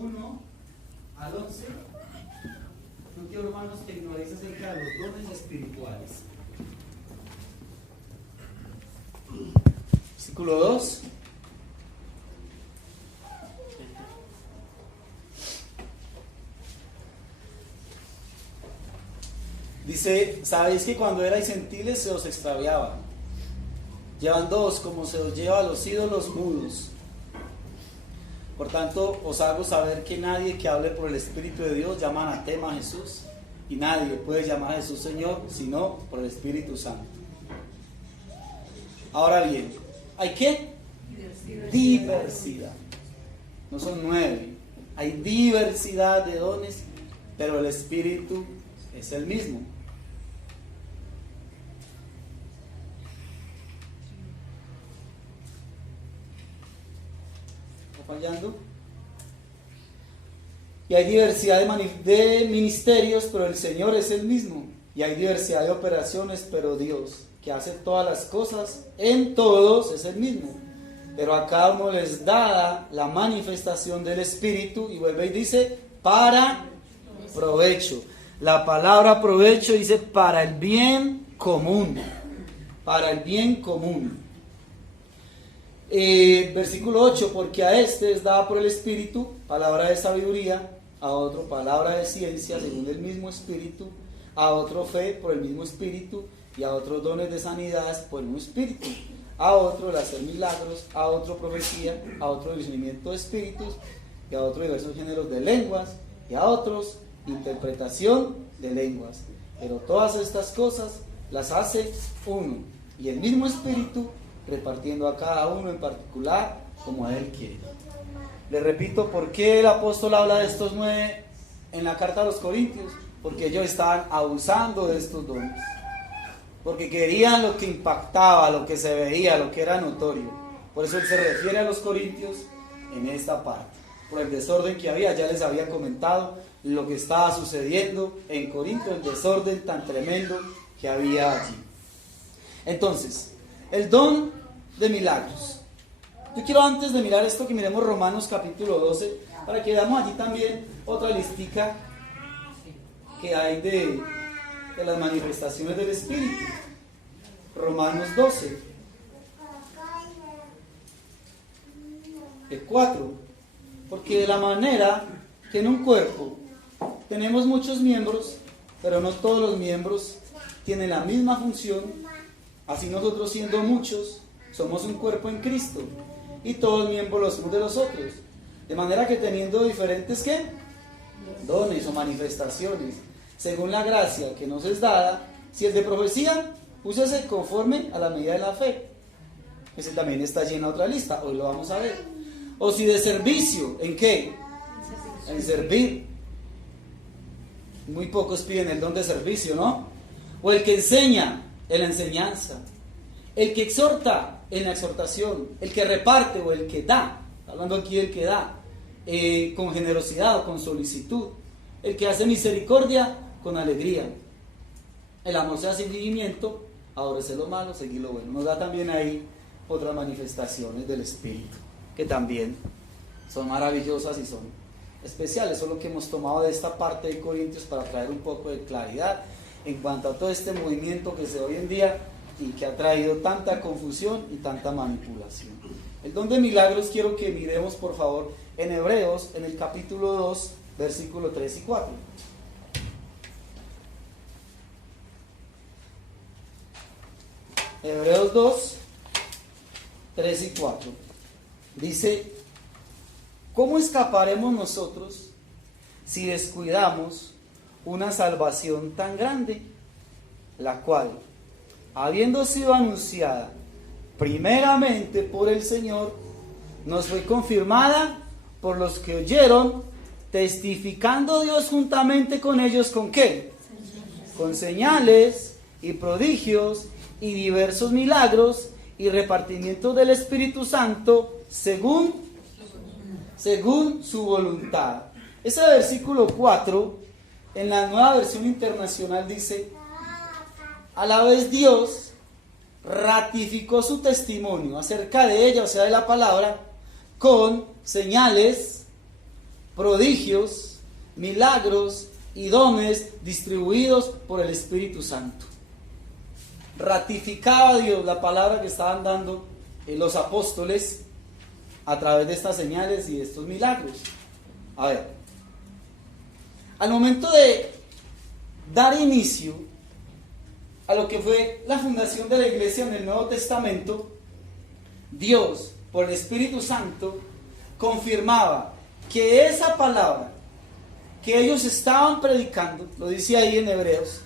1 al 11. No quiero, hermanos, que ignoréis acerca de los dones espirituales. Versículo 2. Dice: sabéis que cuando erais gentiles se os extraviaba, llevándoos como se os lleva a los ídolos mudos. Por tanto, os hago saber que nadie que hable por el Espíritu de Dios llama anatema a Jesús, y nadie puede llamar a Jesús Señor sino por el Espíritu Santo. Ahora bien, ¿hay qué? Diversidad. No son 9, hay diversidad de dones, pero el Espíritu es el mismo. Fallando. Y hay diversidad de ministerios, pero el Señor es el mismo. Y hay diversidad de operaciones, pero Dios, que hace todas las cosas en todos, es el mismo. Pero a cada uno les da la manifestación del Espíritu, y vuelve y dice, para provecho. La palabra provecho dice para el bien común. Para el bien común. Versículo 8, porque a este es dada por el Espíritu palabra de sabiduría, a otro palabra de ciencia según el mismo Espíritu, a otro fe por el mismo Espíritu, y a otros dones de sanidades por el mismo Espíritu, a otro el hacer milagros, a otro profecía, a otro discernimiento de espíritus, y a otro diversos géneros de lenguas, y a otros interpretación de lenguas. Pero todas estas cosas las hace uno, y el mismo Espíritu, repartiendo a cada uno en particular como a él quiere. Le repito, ¿por qué el apóstol habla de estos 9 en la carta a los Corintios? Porque ellos estaban abusando de estos dones, porque querían lo que impactaba, lo que se veía, lo que era notorio. Por eso él se refiere a los Corintios en esta parte, por el desorden que había. Ya les había comentado lo que estaba sucediendo en Corinto, el desorden tan tremendo que había allí. Entonces, el don de milagros. Yo quiero, antes de mirar esto, que miremos Romanos capítulo 12, para que veamos allí también otra listica que hay de las manifestaciones del Espíritu. Romanos 12, 4. Porque de la manera que en un cuerpo tenemos muchos miembros, pero no todos los miembros tienen la misma función, así nosotros, siendo muchos, somos un cuerpo en Cristo, y todos miembros los unos de los otros. De manera que teniendo diferentes ¿qué? Dones o manifestaciones, según la gracia que nos es dada, si es de profecía, úsese conforme a la medida de la fe. Ese también está allí en otra lista, hoy lo vamos a ver. O si de servicio, ¿en qué? En servir. Muy pocos piden el don de servicio, ¿no? O el que enseña, en la enseñanza. El que exhorta, en la exhortación. El que reparte o el que da, hablando aquí del que da, con generosidad o con solicitud. El que hace misericordia con alegría. El amor sea sin fingimiento, aborrecer lo malo, seguir lo bueno. Nos da también ahí otras manifestaciones del Espíritu, que también son maravillosas y son especiales. Eso es lo que hemos tomado de esta parte de Corintios para traer un poco de claridad en cuanto a todo este movimiento que se da hoy en día y que ha traído tanta confusión y tanta manipulación. El don de milagros quiero que miremos, por favor, en Hebreos, en el capítulo 2, versículos 3 y 4. Hebreos 2, 3 y 4. Dice: ¿cómo escaparemos nosotros si descuidamos una salvación tan grande, la cual, habiendo sido anunciada primeramente por el Señor, nos fue confirmada por los que oyeron, testificando Dios juntamente con ellos, ¿con qué? Con señales y prodigios y diversos milagros y repartimiento del Espíritu Santo según su voluntad. Ese versículo 4 en la Nueva Versión Internacional dice: a la vez Dios ratificó su testimonio acerca de ella, o sea, de la palabra, con señales, prodigios, milagros y dones distribuidos por el Espíritu Santo. Ratificaba Dios la palabra que estaban dando los apóstoles a través de estas señales y de estos milagros. A ver, al momento de dar inicio a lo que fue la fundación de la iglesia en el Nuevo Testamento, Dios, por el Espíritu Santo, confirmaba que esa palabra que ellos estaban predicando, lo dice ahí en Hebreos,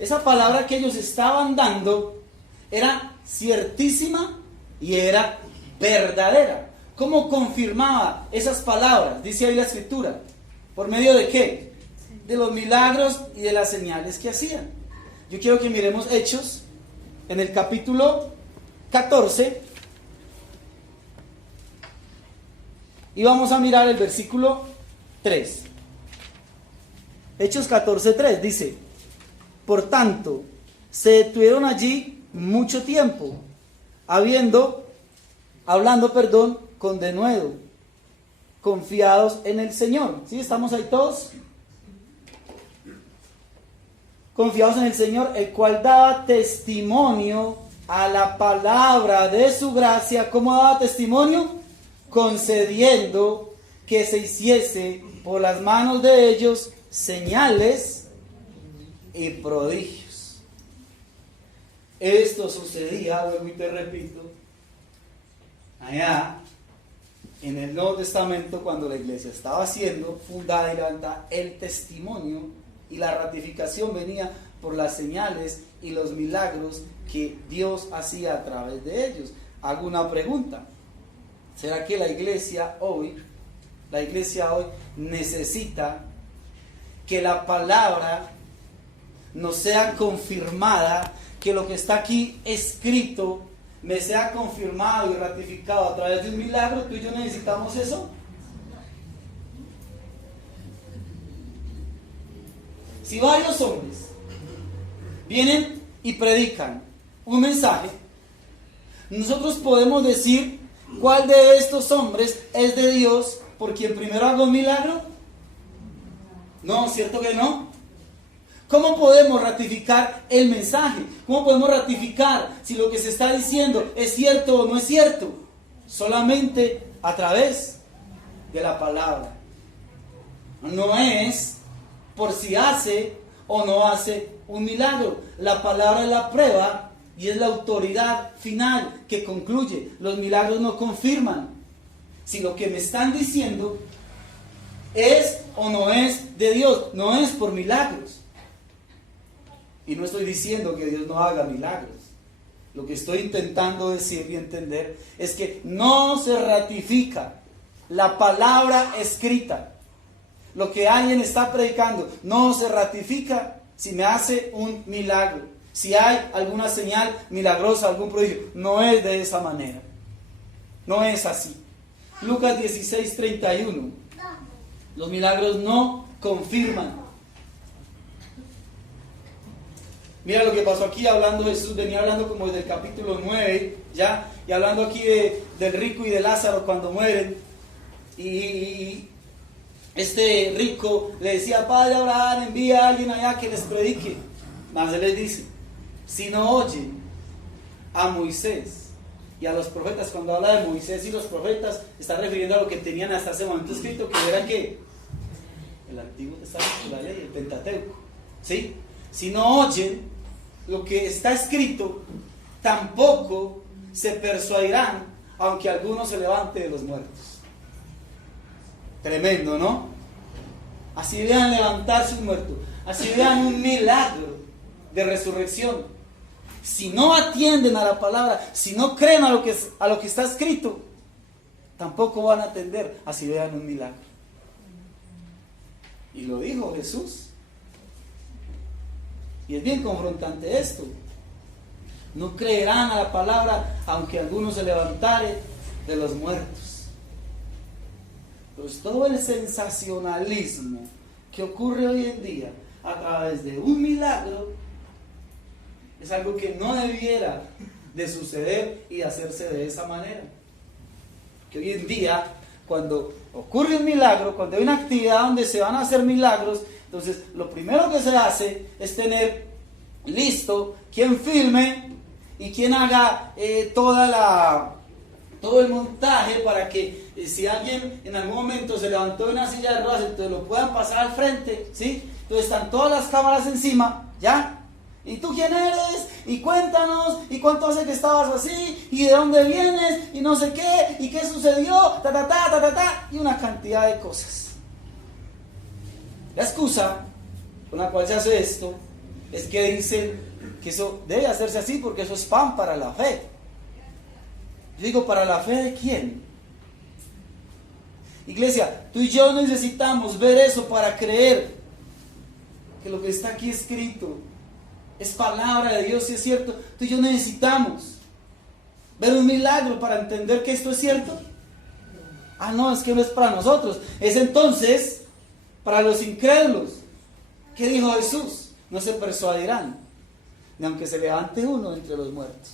esa palabra que ellos estaban dando era ciertísima y era verdadera. ¿Cómo confirmaba esas palabras? Dice ahí la Escritura. ¿Por medio de qué? De los milagros y de las señales que hacían. Yo quiero que miremos Hechos en el capítulo 14 y vamos a mirar el versículo 3. Hechos 14:3 dice: por tanto, se detuvieron allí mucho tiempo, hablando, con denuedo, confiados en el Señor. ¿Sí? ¿Estamos ahí todos? Confiados en el Señor, el cual daba testimonio a la palabra de su gracia. ¿Cómo daba testimonio? Concediendo que se hiciese por las manos de ellos señales y prodigios. Esto sucedía, vuelvo y te repito, allá en el Nuevo Testamento, cuando la iglesia estaba siendo fundada y levantada, el testimonio y la ratificación venía por las señales y los milagros que Dios hacía a través de ellos. Hago una pregunta: ¿será que la iglesia hoy necesita que la palabra nos sea confirmada, que lo que está aquí escrito me sea confirmado y ratificado a través de un milagro? ¿Tú y yo necesitamos eso? Si varios hombres vienen y predican un mensaje, nosotros podemos decir cuál de estos hombres es de Dios por quien primero haga un milagro. No, ¿cierto que no? ¿Cómo podemos ratificar el mensaje? ¿Cómo podemos ratificar si lo que se está diciendo es cierto o no es cierto? Solamente a través de la palabra. No es por si hace o no hace un milagro. La palabra es la prueba y es la autoridad final que concluye. Los milagros no confirman si lo que me están diciendo es o no es de Dios. No es por milagros. Y no estoy diciendo que Dios no haga milagros. Lo que estoy intentando decir y entender es que no se ratifica la palabra escrita. Lo que alguien está predicando no se ratifica si me hace un milagro. Si hay alguna señal milagrosa, algún prodigio. No es de esa manera. No es así. Lucas 16:31. Los milagros no confirman. Mira lo que pasó aquí, hablando Jesús, venía hablando como desde el capítulo 9, ¿ya? Y hablando aquí del rico y de Lázaro cuando mueren. Y este rico le decía: Padre Abraham, envía a alguien allá que les predique. Mas él les dice: si no oyen a Moisés y a los profetas, cuando habla de Moisés y los profetas, está refiriendo a lo que tenían hasta ese momento escrito, que era ¿qué? El Antiguo Testamento, la ley, el Pentateuco, ¿sí? Si no oyen lo que está escrito, tampoco se persuadirán, aunque alguno se levante de los muertos. Tremendo, ¿no? Así vean levantarse un muerto, así vean un milagro de resurrección. Si no atienden a la palabra, si no creen a lo que está escrito, tampoco van a atender, así vean un milagro. Y lo dijo Jesús. Y es bien confrontante esto. No creerán a la palabra, aunque alguno se levantare de los muertos. Pues todo el sensacionalismo que ocurre hoy en día a través de un milagro es algo que no debiera de suceder y de hacerse de esa manera. Que hoy en día cuando ocurre un milagro, cuando hay una actividad donde se van a hacer milagros, entonces lo primero que se hace es tener listo quien filme y quien haga todo el montaje para que si alguien en algún momento se levantó de una silla de ruedas, entonces lo puedan pasar al frente, ¿sí? Entonces están todas las cámaras encima, ¿ya? ¿Y tú quién eres? Y cuéntanos, ¿y cuánto hace que estabas así? ¿Y de dónde vienes? Y no sé qué, ¿y qué sucedió? Y una cantidad de cosas. La excusa con la cual se hace esto es que dicen que eso debe hacerse así porque eso es pan para la fe. Yo digo, ¿para la fe de quién? Iglesia, tú y yo necesitamos ver eso para creer que lo que está aquí escrito es palabra de Dios, si es cierto. Tú y yo necesitamos ver un milagro para entender que esto es cierto. Ah, no, es que no es para nosotros. Es entonces para los incrédulos. ¿Qué dijo Jesús? No se persuadirán, ni aunque se levante uno entre los muertos.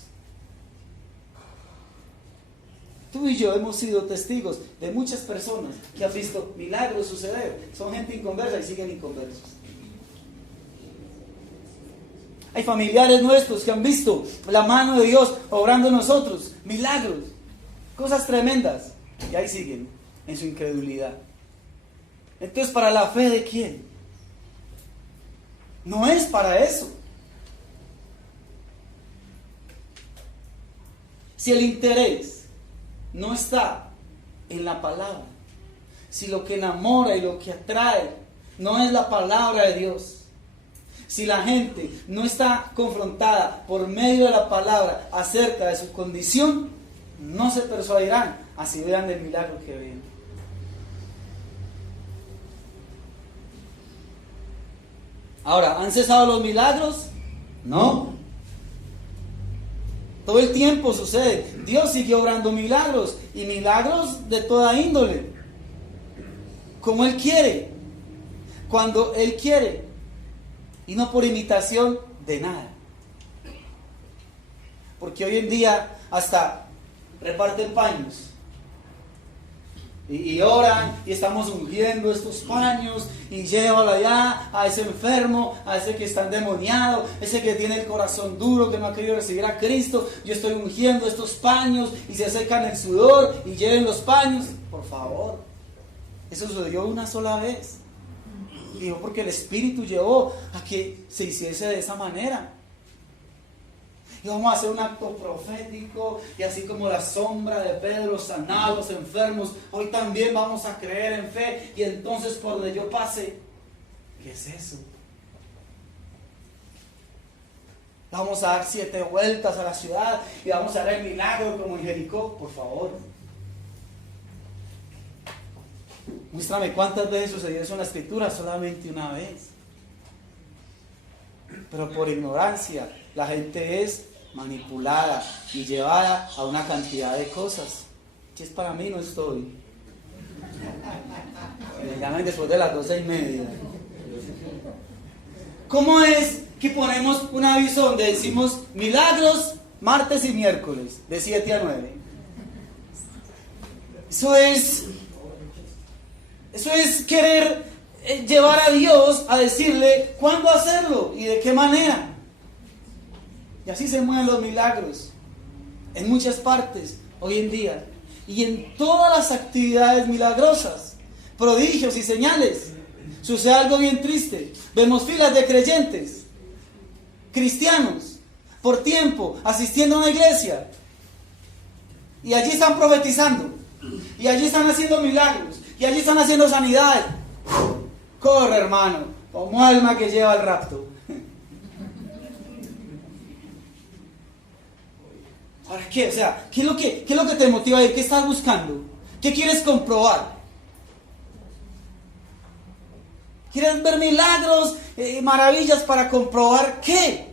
Tú y yo hemos sido testigos de muchas personas que han visto milagros suceder. Son gente inconversa y siguen inconversos. Hay familiares nuestros que han visto la mano de Dios obrando en nosotros, milagros, cosas tremendas, y ahí siguen en su incredulidad. Entonces, ¿para la fe de quién? No es para eso. Si el interés no está en la palabra, si lo que enamora y lo que atrae no es la palabra de Dios, si la gente no está confrontada por medio de la palabra acerca de su condición, no se persuadirán, así vean el milagro que ven. Ahora, ¿han cesado los milagros? No. Todo el tiempo sucede. Dios sigue obrando milagros, y milagros de toda índole, como Él quiere, cuando Él quiere, y no por imitación de nada. Porque hoy en día hasta reparten paños y oran, y estamos ungiendo estos paños, y llévalo allá a ese enfermo, a ese que está endemoniado, ese que tiene el corazón duro, que no ha querido recibir a Cristo. Yo estoy ungiendo estos paños, y se secan el sudor y lleven los paños. Por favor, eso sucedió una sola vez. Digo, porque el Espíritu llevó a que se hiciese de esa manera. Y vamos a hacer un acto profético, y así como la sombra de Pedro sanaba a los enfermos, hoy también vamos a creer en fe, y entonces por donde yo pase, ¿qué es eso? Vamos a dar 7 vueltas a la ciudad y vamos a ver el milagro como en Jericó. Por favor, muéstrame cuántas veces sucedió eso en la Escritura. Solamente una vez. Pero por ignorancia la gente es manipulada y llevada a una cantidad de cosas. Si es para mí, no estoy. Me llaman después de las 12:30. ¿Cómo es que ponemos un aviso donde decimos milagros martes y miércoles de 7 a 9? Eso es querer llevar a Dios a decirle cuándo hacerlo y de qué manera. Y así se mueven los milagros en muchas partes hoy en día, y en todas las actividades milagrosas, prodigios y señales. Sucede algo bien triste. Vemos filas de creyentes, cristianos, por tiempo, asistiendo a una iglesia, y allí están profetizando, y allí están haciendo milagros, y allí están haciendo sanidades. Corre, hermano, como alma que lleva el rapto. ¿Para qué? O sea, ¿qué es lo que te motiva a ir? ¿Qué estás buscando? ¿Qué quieres comprobar? ¿Quieres ver milagros, maravillas para comprobar qué?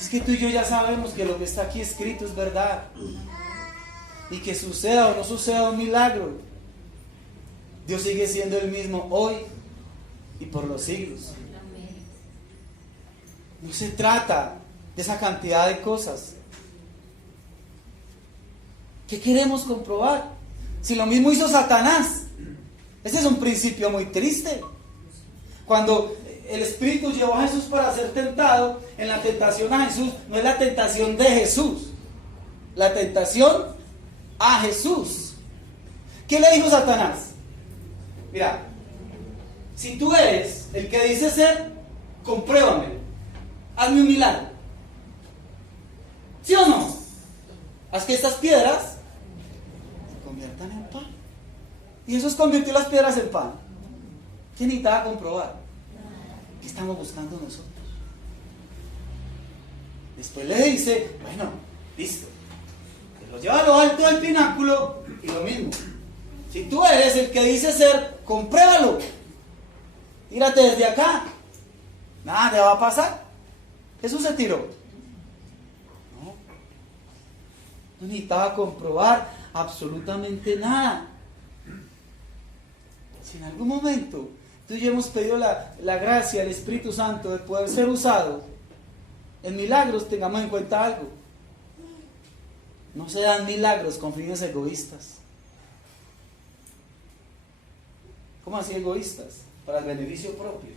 Es que tú y yo ya sabemos que lo que está aquí escrito es verdad. Y que suceda o no suceda un milagro, Dios sigue siendo el mismo hoy y por los siglos. No se trata de esa cantidad de cosas. ¿Qué queremos comprobar? Si lo mismo hizo Satanás. Ese es un principio muy triste. Cuando el Espíritu llevó a Jesús para ser tentado, en la tentación a Jesús no es la tentación de Jesús, la tentación a Jesús. ¿Qué le dijo Satanás? Mira, si tú eres el que dice ser, compruébame, hazme un milagro. ¿Sí o no? Haz que estas piedras se conviertan en pan. Y Jesús convirtió las piedras en pan. ¿Qué necesitaba comprobar? ¿Qué estamos buscando nosotros? Después le dice, bueno, listo. Te lo lleva a lo alto del pináculo y lo mismo. Si tú eres el que dice ser, compruébalo. Tírate desde acá. Nada te va a pasar. Jesús se tiró. No necesitaba comprobar absolutamente nada. Si en algún momento tú y yo hemos pedido la gracia del Espíritu Santo de poder ser usado en milagros, tengamos en cuenta algo. No se dan milagros con fines egoístas. ¿Cómo así egoístas? Para el beneficio propio.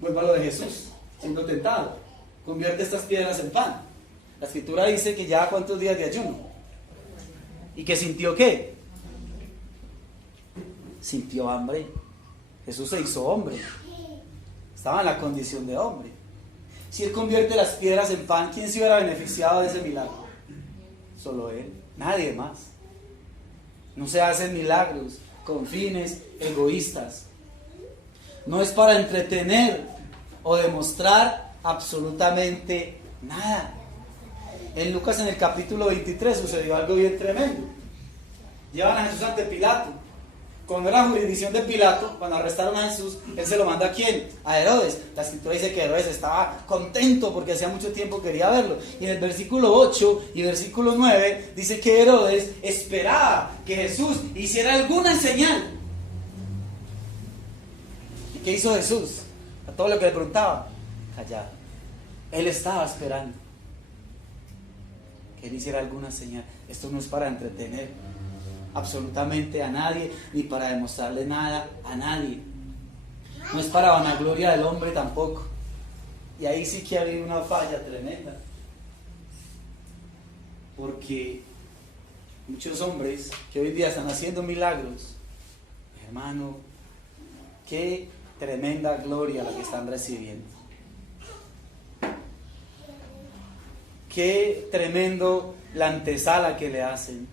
Vuelva a lo de Jesús, siendo tentado. Convierte estas piedras en pan. La Escritura dice que ya cuántos días de ayuno. ¿Y que sintió qué? Sintió hambre. Jesús se hizo hombre. Estaba en la condición de hombre. Si Él convierte las piedras en pan, ¿quién se hubiera beneficiado de ese milagro? Solo Él, nadie más. No se hacen milagros con fines egoístas. No es para entretener o demostrar absolutamente nada. En Lucas, en el capítulo 23, sucedió algo bien tremendo. Llevan a Jesús ante Pilato. Cuando era jurisdicción de Pilato, cuando arrestaron a Jesús, él se lo manda ¿a quién? A Herodes. La Escritura dice que Herodes estaba contento porque hacía mucho tiempo quería verlo. Y en el versículo 8 y versículo 9 dice que Herodes esperaba que Jesús hiciera alguna señal. ¿Y qué hizo Jesús? A todo lo que le preguntaba, callado. Él estaba esperando que Él hiciera alguna señal. Esto no es para entretener absolutamente a nadie, ni para demostrarle nada a nadie. No es para vanagloria del hombre tampoco. Y ahí sí que ha habido una falla tremenda. Porque muchos hombres que hoy día están haciendo milagros, hermano, qué tremenda gloria la que están recibiendo. Qué tremendo la antesala que le hacen.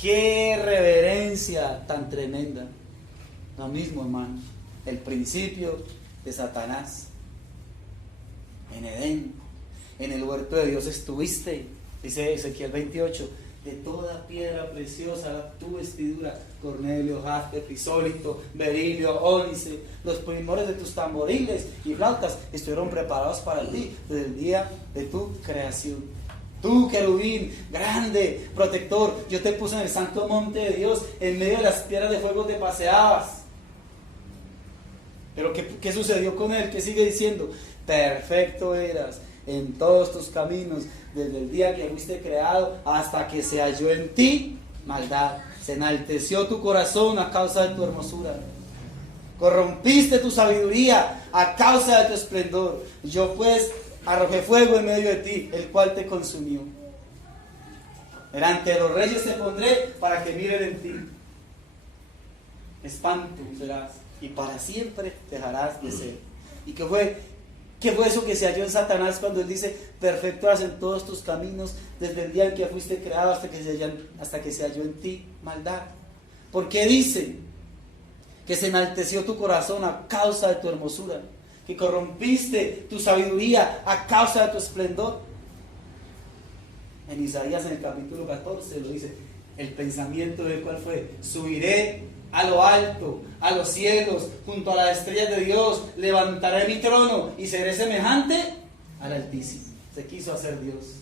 Qué reverencia tan tremenda. Lo mismo, hermano, el principio de Satanás. En Edén, en el huerto de Dios estuviste, dice Ezequiel 28, de toda piedra preciosa tu vestidura, cornelio, jaspe, crisólito, berilio, ónice, los primores de tus tamboriles y flautas estuvieron preparados para ti desde el día de tu creación. Tú, querubín, grande, protector, yo te puse en el santo monte de Dios, en medio de las piedras de fuego te paseabas. Pero ¿qué sucedió con él? ¿Qué sigue diciendo? Perfecto eras en todos tus caminos, desde el día que fuiste creado hasta que se halló en ti maldad. Se enalteció tu corazón a causa de tu hermosura. Corrompiste tu sabiduría a causa de tu esplendor. Yo pues arrojé fuego en medio de ti, el cual te consumió. Delante de los reyes te pondré para que miren en ti. Espanto serás y para siempre dejarás de ser. ¿Y qué fue eso que se halló en Satanás cuando él dice, perfecto eras en todos tus caminos, desde el día en que fuiste creado hasta que se halló en ti maldad? ¿Por qué dice que se enalteció tu corazón a causa de tu hermosura? Que corrompiste tu sabiduría a causa de tu esplendor. En Isaías, en el capítulo 14 lo dice, el pensamiento del cual fue, subiré a lo alto, a los cielos, junto a las estrellas de Dios, levantaré mi trono y seré semejante al Altísimo. Se quiso hacer Dios.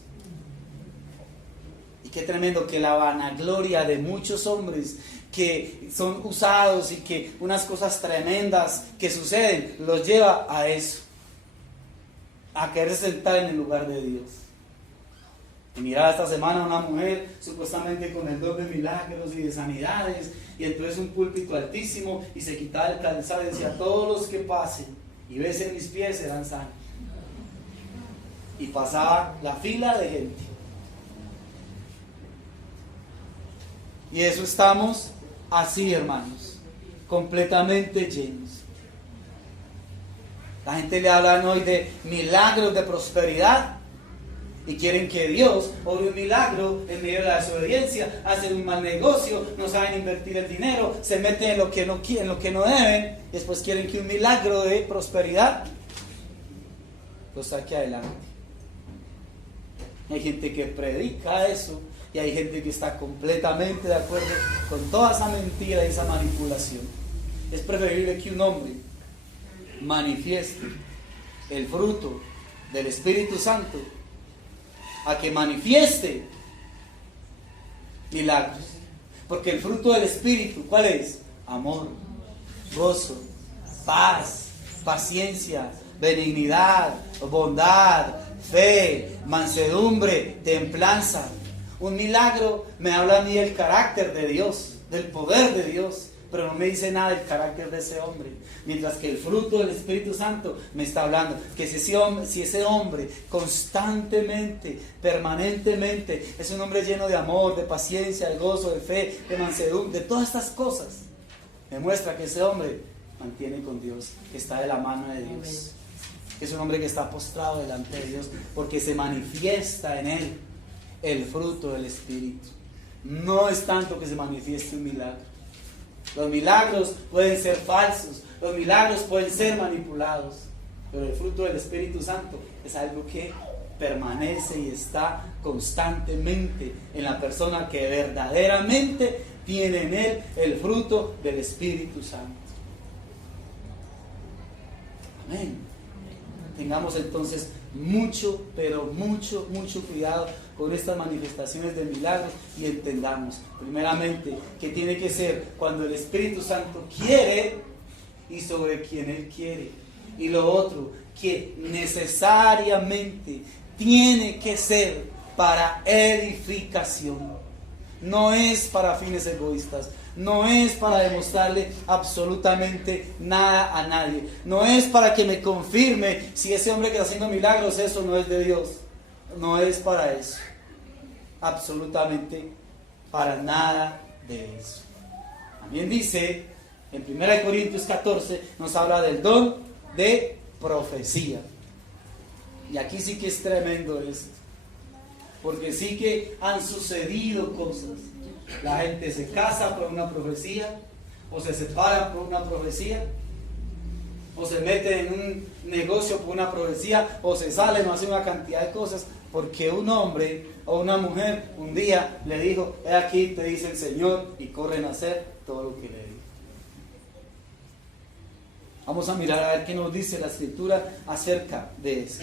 Y qué tremendo que la vanagloria de muchos hombres que son usados y que unas cosas tremendas que suceden los lleva a eso, a querer sentar en el lugar de Dios. Y miraba esta semana a una mujer supuestamente con el don de milagros y de sanidades, y entonces un púlpito altísimo, y se quitaba el calzado y decía: todos los que pasen y besen mis pies serán sanos. Y pasaba la fila de gente. Y eso estamos así, hermanos, completamente llenos. La gente le hablan hoy de milagros de prosperidad y quieren que Dios obre un milagro en medio de la desobediencia, hacen un mal negocio, no saben invertir el dinero, se meten en lo que no quieren, en lo que no deben, y después quieren que un milagro de prosperidad lo saque adelante. Hay gente que predica eso y hay gente que está completamente de acuerdo con toda esa mentira y esa manipulación. Es preferible que un hombre manifieste el fruto del Espíritu Santo a que manifieste milagros, porque el fruto del Espíritu, ¿cuál es? Amor, gozo, paz, paciencia, benignidad, bondad, fe, mansedumbre, templanza. Un milagro me habla a mí del carácter de Dios, del poder de Dios, pero no me dice nada del carácter de ese hombre. Mientras que el fruto del Espíritu Santo me está hablando que si ese hombre constantemente, permanentemente es un hombre lleno de amor, de paciencia, de gozo, de fe, de mansedumbre, de todas estas cosas, me muestra que ese hombre mantiene con Dios, que está de la mano de Dios, que es un hombre que está postrado delante de Dios, porque se manifiesta en él el fruto del Espíritu. No es tanto que se manifieste un milagro. Los milagros pueden ser falsos, los milagros pueden ser manipulados, pero el fruto del Espíritu Santo es algo que permanece y está constantemente en la persona que verdaderamente tiene en él el fruto del Espíritu Santo. Amén. Tengamos entonces mucho, pero mucho cuidado con estas manifestaciones de milagros y entendamos, primeramente, que tiene que ser cuando el Espíritu Santo quiere y sobre quien Él quiere. Y lo otro, que necesariamente tiene que ser para edificación. No es para fines egoístas. No es para demostrarle absolutamente nada a nadie. No es para que me confirme si ese hombre que está haciendo milagros, eso no es de Dios. No es para eso. Absolutamente para nada de eso. También dice, en 1 Corintios 14, nos habla del don de profecía. Y aquí sí que es tremendo esto. Porque sí que han sucedido cosas. La gente se casa por una profecía, o se separa por una profecía, o se mete en un negocio por una profecía, o se salen o hacen una cantidad de cosas, porque un hombre o una mujer un día le dijo: he aquí te dice el Señor, y corren a hacer todo lo que le dijo. Vamos a mirar a ver qué nos dice la Escritura acerca de eso.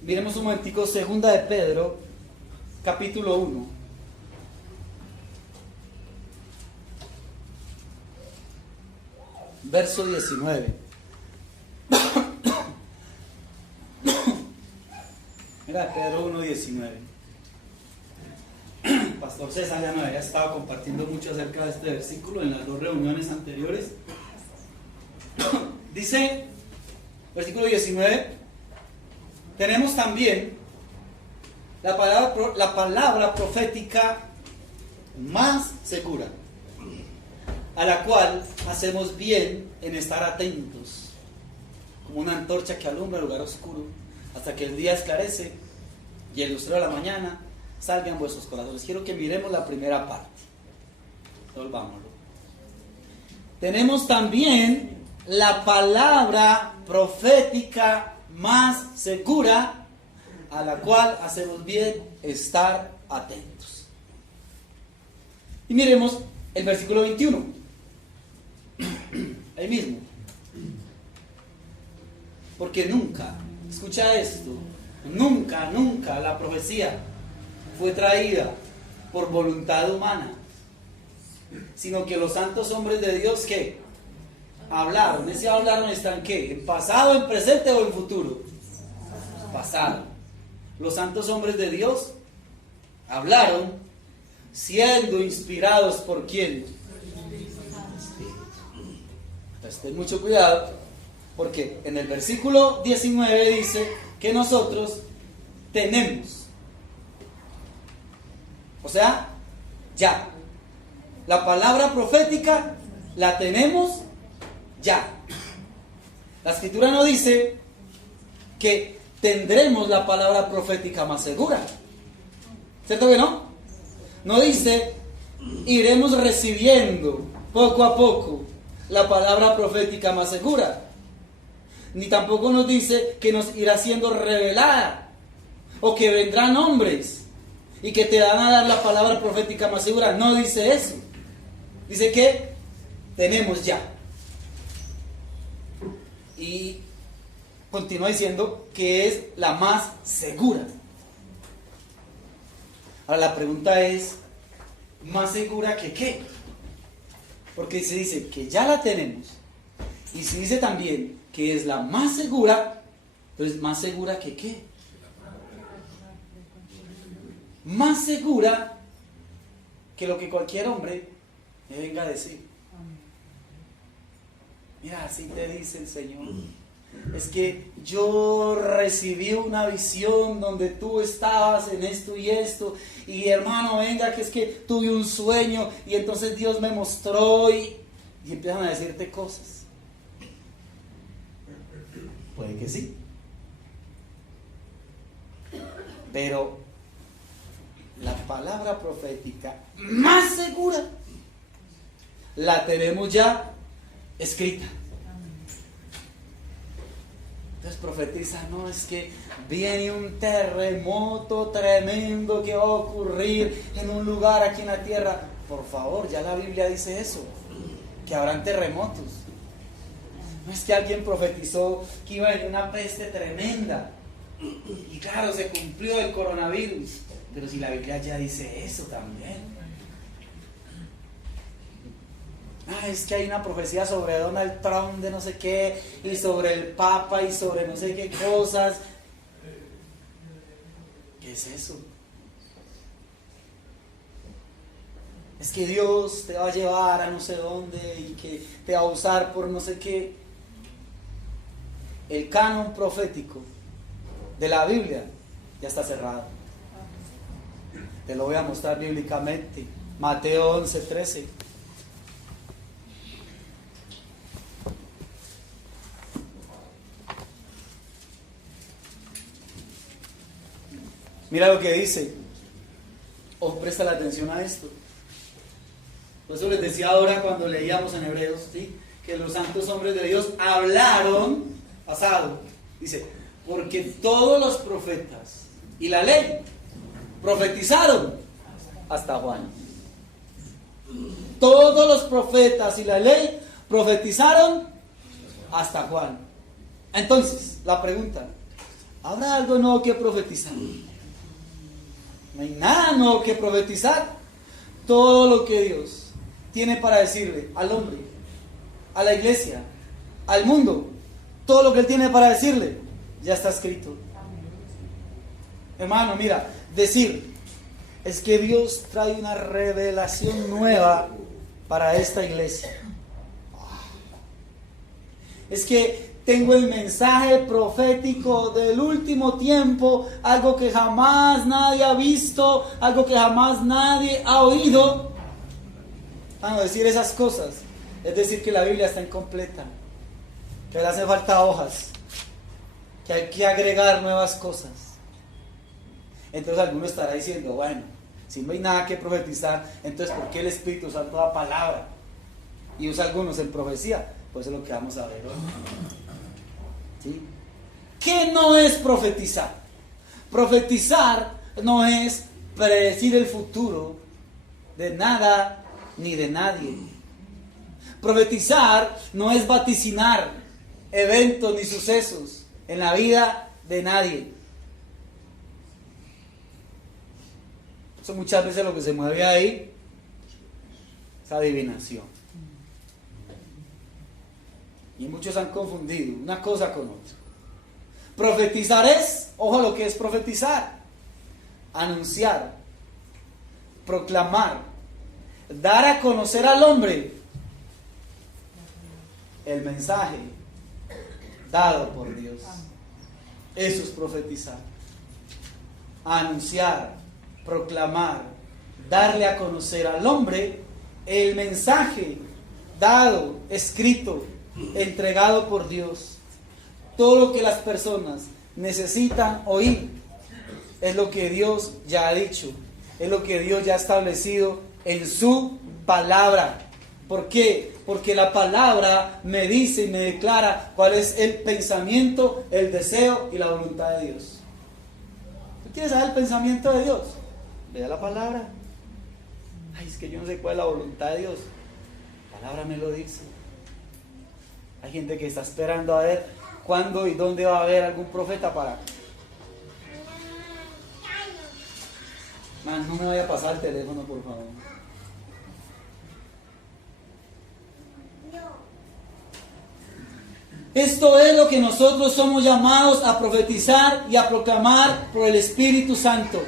Miremos un momentico, 2 de Pedro, capítulo 1. Verso 19. Mira, Pedro 1:19. Pastor César ya me había estado compartiendo mucho acerca de este versículo en las 2 reuniones anteriores. Dice, versículo 19: tenemos también la palabra profética más segura, a la cual hacemos bien en estar atentos, como una antorcha que alumbra el lugar oscuro, hasta que el día esclarece y el lucero de la mañana salga en vuestros corazones. Quiero que miremos la primera parte. Volvámoslo. Tenemos también la palabra profética más segura, a la cual hacemos bien estar atentos. Y miremos el versículo 21. Ahí mismo. Porque nunca, escucha esto, nunca la profecía fue traída por voluntad humana, sino que los santos hombres de Dios, ¿qué? Hablaron. ¿Ese hablaron está en qué? ¿En pasado, en presente o en futuro? Pasado. los santos hombres de Dios hablaron siendo inspirados por ¿quién? Entonces ten mucho cuidado, porque en el versículo 19 dice que nosotros tenemos, o sea, ya, la palabra profética la tenemos ya. La escritura no dice que tendremos la palabra profética más segura, ¿cierto que no? No dice iremos recibiendo poco a poco la palabra profética más segura, ni tampoco nos dice que nos irá siendo revelada o que vendrán hombres y que te van a dar la palabra profética más segura. No dice eso. Dice que tenemos ya. Y continúa diciendo que es la más segura. Ahora la pregunta es, ¿más segura que qué? Porque se dice que ya la tenemos. Y se dice también que es la más segura, entonces ¿más segura que qué? Más segura que lo que cualquier hombre me venga a decir. Mira, así te dice el Señor. Es que yo recibí una visión donde tú estabas en esto y esto, y hermano, venga, que es que tuve un sueño y entonces Dios me mostró y empiezan a decirte cosas. Puede que sí, pero la palabra profética más segura la tenemos ya escrita. Entonces profetiza, no, es que viene un terremoto tremendo que va a ocurrir en un lugar aquí en la tierra. Por favor, ya la Biblia dice eso, que habrán terremotos. No es que alguien profetizó que iba a venir una peste tremenda y claro, se cumplió el coronavirus, pero si la Biblia ya dice eso también. Es que hay una profecía sobre Donald Trump de no sé qué, y sobre el Papa, y sobre no sé qué cosas. ¿Qué es eso? Es que Dios te va a llevar a no sé dónde, y que te va a usar por no sé qué. El canon profético de la Biblia ya está cerrado. Te lo voy a mostrar bíblicamente. Mateo 11:13. Mira lo que dice. Presta la atención a esto. Por eso les decía ahora cuando leíamos en Hebreos, ¿sí?, que los santos hombres de Dios hablaron, pasado. Dice, porque todos los profetas y la ley profetizaron hasta Juan. Todos los profetas y la ley profetizaron hasta Juan. Entonces, la pregunta, ¿habrá algo nuevo que profetizar? No hay nada nuevo que profetizar. Todo lo que Dios tiene para decirle al hombre, a la iglesia, al mundo, todo lo que Él tiene para decirle, ya está escrito. Hermano, mira, decir, es que Dios trae una revelación nueva para esta iglesia. Es que tengo el mensaje profético del último tiempo, algo que jamás nadie ha visto, algo que jamás nadie ha oído. Decir esas cosas es decir que la Biblia está incompleta, que le hace falta hojas, que hay que agregar nuevas cosas. Entonces alguno estará diciendo, bueno, si no hay nada que profetizar, entonces ¿por qué el Espíritu usa toda palabra? Y usa algunos en profecía. Pues es lo que vamos a ver hoy. ¿Sí? ¿Qué no es profetizar? Profetizar no es predecir el futuro de nada ni de nadie. Profetizar no es vaticinar eventos ni sucesos en la vida de nadie. Eso muchas veces lo que se mueve ahí es adivinación. Y muchos han confundido una cosa con otra. Profetizar es, ojo lo que es profetizar, anunciar, proclamar, dar a conocer al hombre el mensaje dado por Dios. Eso es profetizar. Anunciar, proclamar, darle a conocer al hombre el mensaje dado, escrito, entregado por Dios. Todo lo que las personas necesitan oír es lo que Dios ya ha dicho, es lo que Dios ya ha establecido en su palabra. ¿Por qué? Porque la palabra me dice y me declara cuál es el pensamiento, el deseo y la voluntad de Dios. ¿Tú quieres saber el pensamiento de Dios? Lea la palabra. Ay, es que yo no sé cuál es la voluntad de Dios. La palabra me lo dice. Hay gente que está esperando a ver cuándo y dónde va a haber algún profeta para... Man, no me vaya a pasar el teléfono, por favor. Esto es lo que nosotros somos llamados a profetizar y a proclamar por el Espíritu Santo.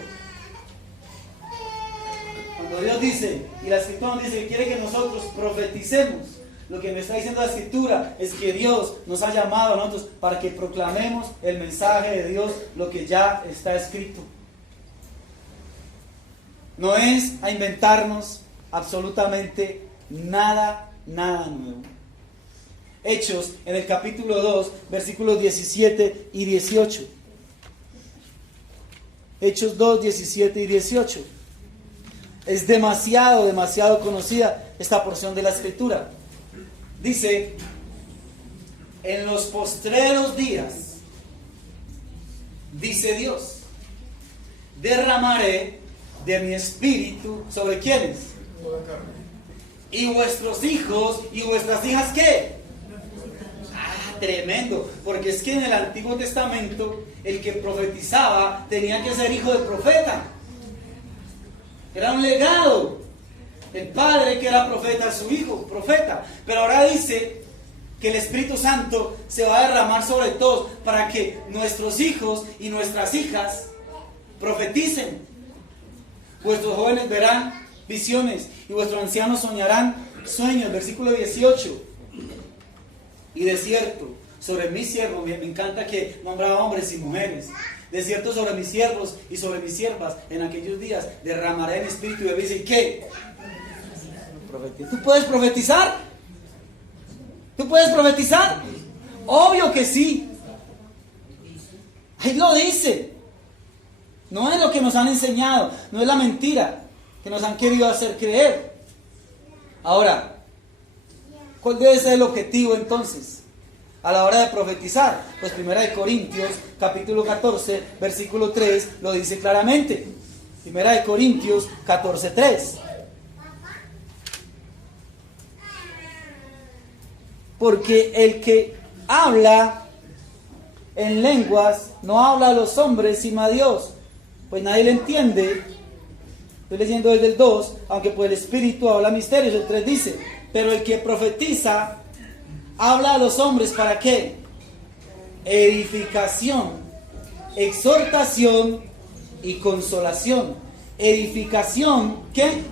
Cuando Dios dice, y la Escritura nos dice que quiere que nosotros profeticemos, lo que me está diciendo la Escritura es que Dios nos ha llamado a nosotros para que proclamemos el mensaje de Dios, lo que ya está escrito. No es a inventarnos absolutamente nada nuevo. Hechos en el capítulo 2, versículos 17 y 18. Hechos 2, 17 y 18. Es demasiado conocida esta porción de la Escritura. Dice, en los postreros días, dice Dios, derramaré de mi espíritu sobre ¿quiénes? Y vuestros hijos y vuestras hijas, ¿qué? Tremendo, porque es que en el Antiguo Testamento el que profetizaba tenía que ser hijo de profeta. Era un legado. El padre que era profeta, su hijo, profeta. Pero ahora dice que el Espíritu Santo se va a derramar sobre todos para que nuestros hijos y nuestras hijas profeticen. Vuestros jóvenes verán visiones y vuestros ancianos soñarán sueños. Versículo 18. Y de cierto, sobre mis siervos, me encanta que nombraba hombres y mujeres. De cierto, sobre mis siervos y sobre mis siervas, en aquellos días derramaré mi espíritu. Y dice, ¿y qué? ¿Tú puedes profetizar? ¿Tú puedes profetizar? Obvio que sí. Ahí lo dice. No es lo que nos han enseñado, no es la mentira que nos han querido hacer creer. Ahora, ¿cuál debe ser el objetivo entonces a la hora de profetizar? Pues 1 Corintios capítulo 14 versículo 3 lo dice claramente. 1 Corintios 14, 3. Porque el que habla en lenguas no habla a los hombres sino a Dios, pues nadie le entiende. Estoy leyendo desde el 2, aunque por el Espíritu habla misterios. El 3 dice, pero el que profetiza habla a los hombres ¿para qué? Edificación, exhortación y consolación. Edificación, ¿qué?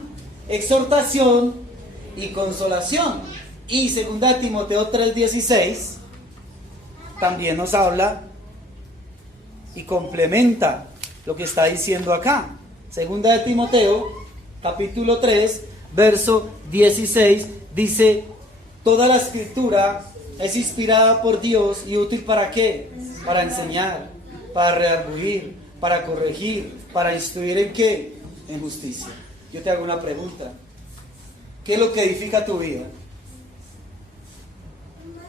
Exhortación y consolación. Y 2 Timoteo 3:16 también nos habla y complementa lo que está diciendo acá. 2 Timoteo capítulo 3 verso 16 dice, toda la Escritura es inspirada por Dios y útil ¿para qué? Para enseñar, para redarguir, para corregir, para instruir ¿en qué? En justicia. Yo te hago una pregunta. ¿Qué es lo que edifica tu vida?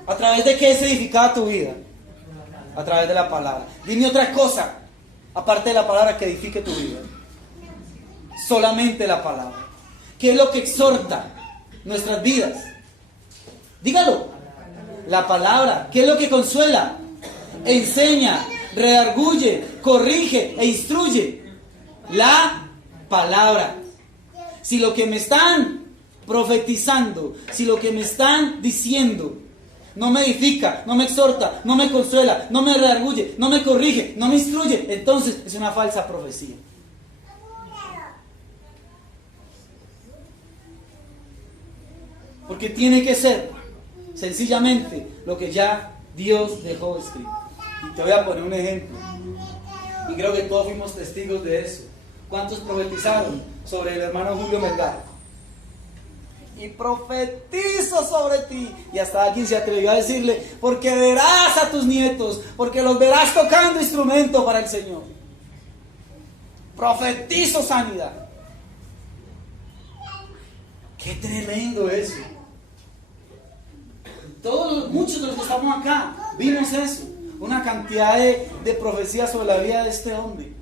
¿A través de qué es edificada tu vida? A través de la palabra. Dime otra cosa, aparte de la palabra, que edifique tu vida. Solamente la palabra. ¿Qué es lo que exhorta nuestras vidas? Dígalo. La palabra. ¿Qué es lo que consuela? Enseña, redarguye, corrige e instruye. La palabra. Si lo que me están profetizando, si lo que me están diciendo no me edifica, no me exhorta, no me consuela, no me redarguye, no me corrige, no me instruye, entonces es una falsa profecía. Porque tiene que ser sencillamente lo que ya Dios dejó escrito. Y te voy a poner un ejemplo. Y creo que todos fuimos testigos de eso. ¿Cuántos profetizaron sobre el hermano Julio Melgar? Y profetizo sobre ti. Y hasta alguien se atrevió a decirle, porque verás a tus nietos, porque los verás tocando instrumento para el Señor. Profetizo sanidad. Qué tremendo eso. Muchos de los que estamos acá vimos eso. Una cantidad de profecías sobre la vida de este hombre.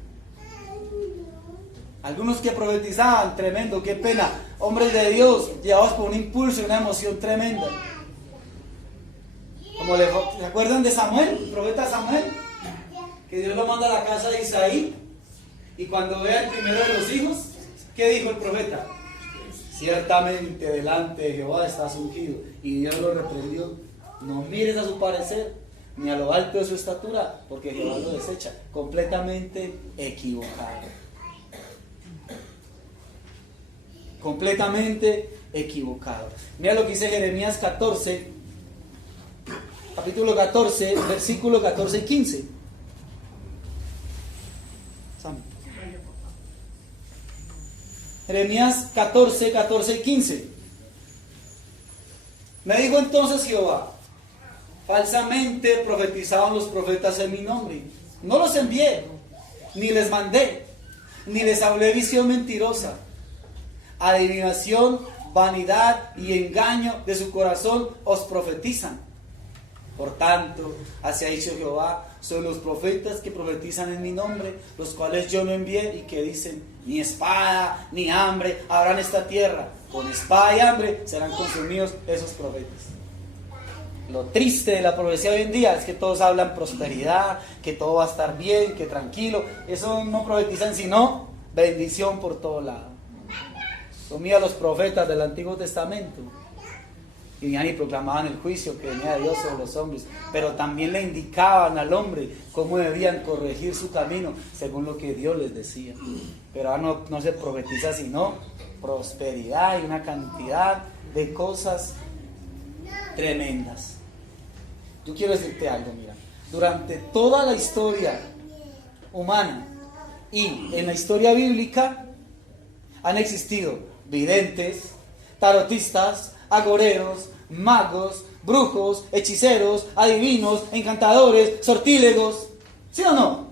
Algunos que profetizaban, tremendo, qué pena. Hombres de Dios, llevados por un impulso y una emoción tremenda. ¿Se acuerdan de Samuel, el profeta Samuel? Que Dios lo manda a la casa de Isaí. Y cuando vea el primero de los hijos, ¿qué dijo el profeta? Ciertamente delante de Jehová estás ungido. Y Dios lo reprendió. No mires a su parecer, ni a lo alto de su estatura, porque Jehová lo desecha. Completamente equivocado. Completamente equivocado. Mira lo que dice Jeremías 14, capítulo 14, versículo 14 y 15. Jeremías 14, 14 y 15. Me dijo entonces Jehová, falsamente profetizaban los profetas en mi nombre. No los envié, ni les mandé, ni les hablé visión mentirosa. Adivinación, vanidad y engaño de su corazón os profetizan. Por tanto, así ha dicho Jehová, son los profetas que profetizan en mi nombre, los cuales yo no envié y que dicen, ni espada, ni hambre habrá en esta tierra. Con espada y hambre serán consumidos esos profetas. Lo triste de la profecía hoy en día es que todos hablan prosperidad, que todo va a estar bien, que tranquilo. Eso no profetizan sino bendición por todo lado. Mira los profetas del Antiguo Testamento. Y venían y proclamaban el juicio que venía de Dios sobre los hombres, pero también le indicaban al hombre cómo debían corregir su camino según lo que Dios les decía. Pero ahora no se profetiza sino prosperidad y una cantidad de cosas tremendas. Yo quiero decirte algo, mira, durante toda la historia humana y en la historia bíblica han existido videntes, tarotistas, agoreros, magos, brujos, hechiceros, adivinos, encantadores, sortílegos. ¿Sí o no?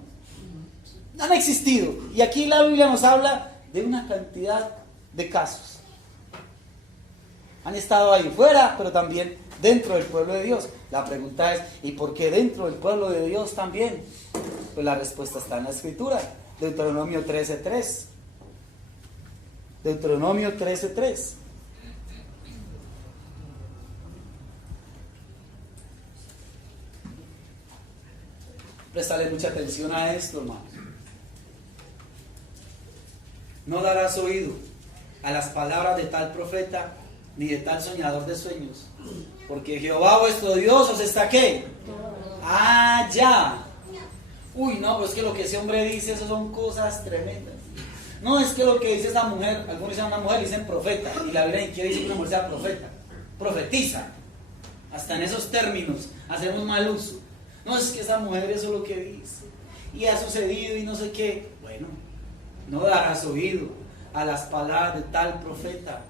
Han existido. Y aquí la Biblia nos habla de una cantidad de casos. Han estado ahí fuera, pero también dentro del pueblo de Dios. La pregunta es, ¿y por qué dentro del pueblo de Dios también? Pues la respuesta está en la Escritura. Deuteronomio 13:3. Deuteronomio 13:3. Préstale mucha atención a esto, hermano. No darás oído a las palabras de tal profeta, ni de tal soñador de sueños, porque Jehová vuestro Dios os está ¿qué? Allá. Uy, no, pues es que lo que ese hombre dice, eso son cosas tremendas. No, es que lo que dice esa mujer, algunos dicen una mujer, dicen profeta, y la Biblia ni quiere decir que una mujer sea profeta, profetiza. Hasta en esos términos hacemos mal uso. No, es que esa mujer eso es lo que dice, y ha sucedido y no sé qué. Bueno, no darás oído a las palabras de tal profeta,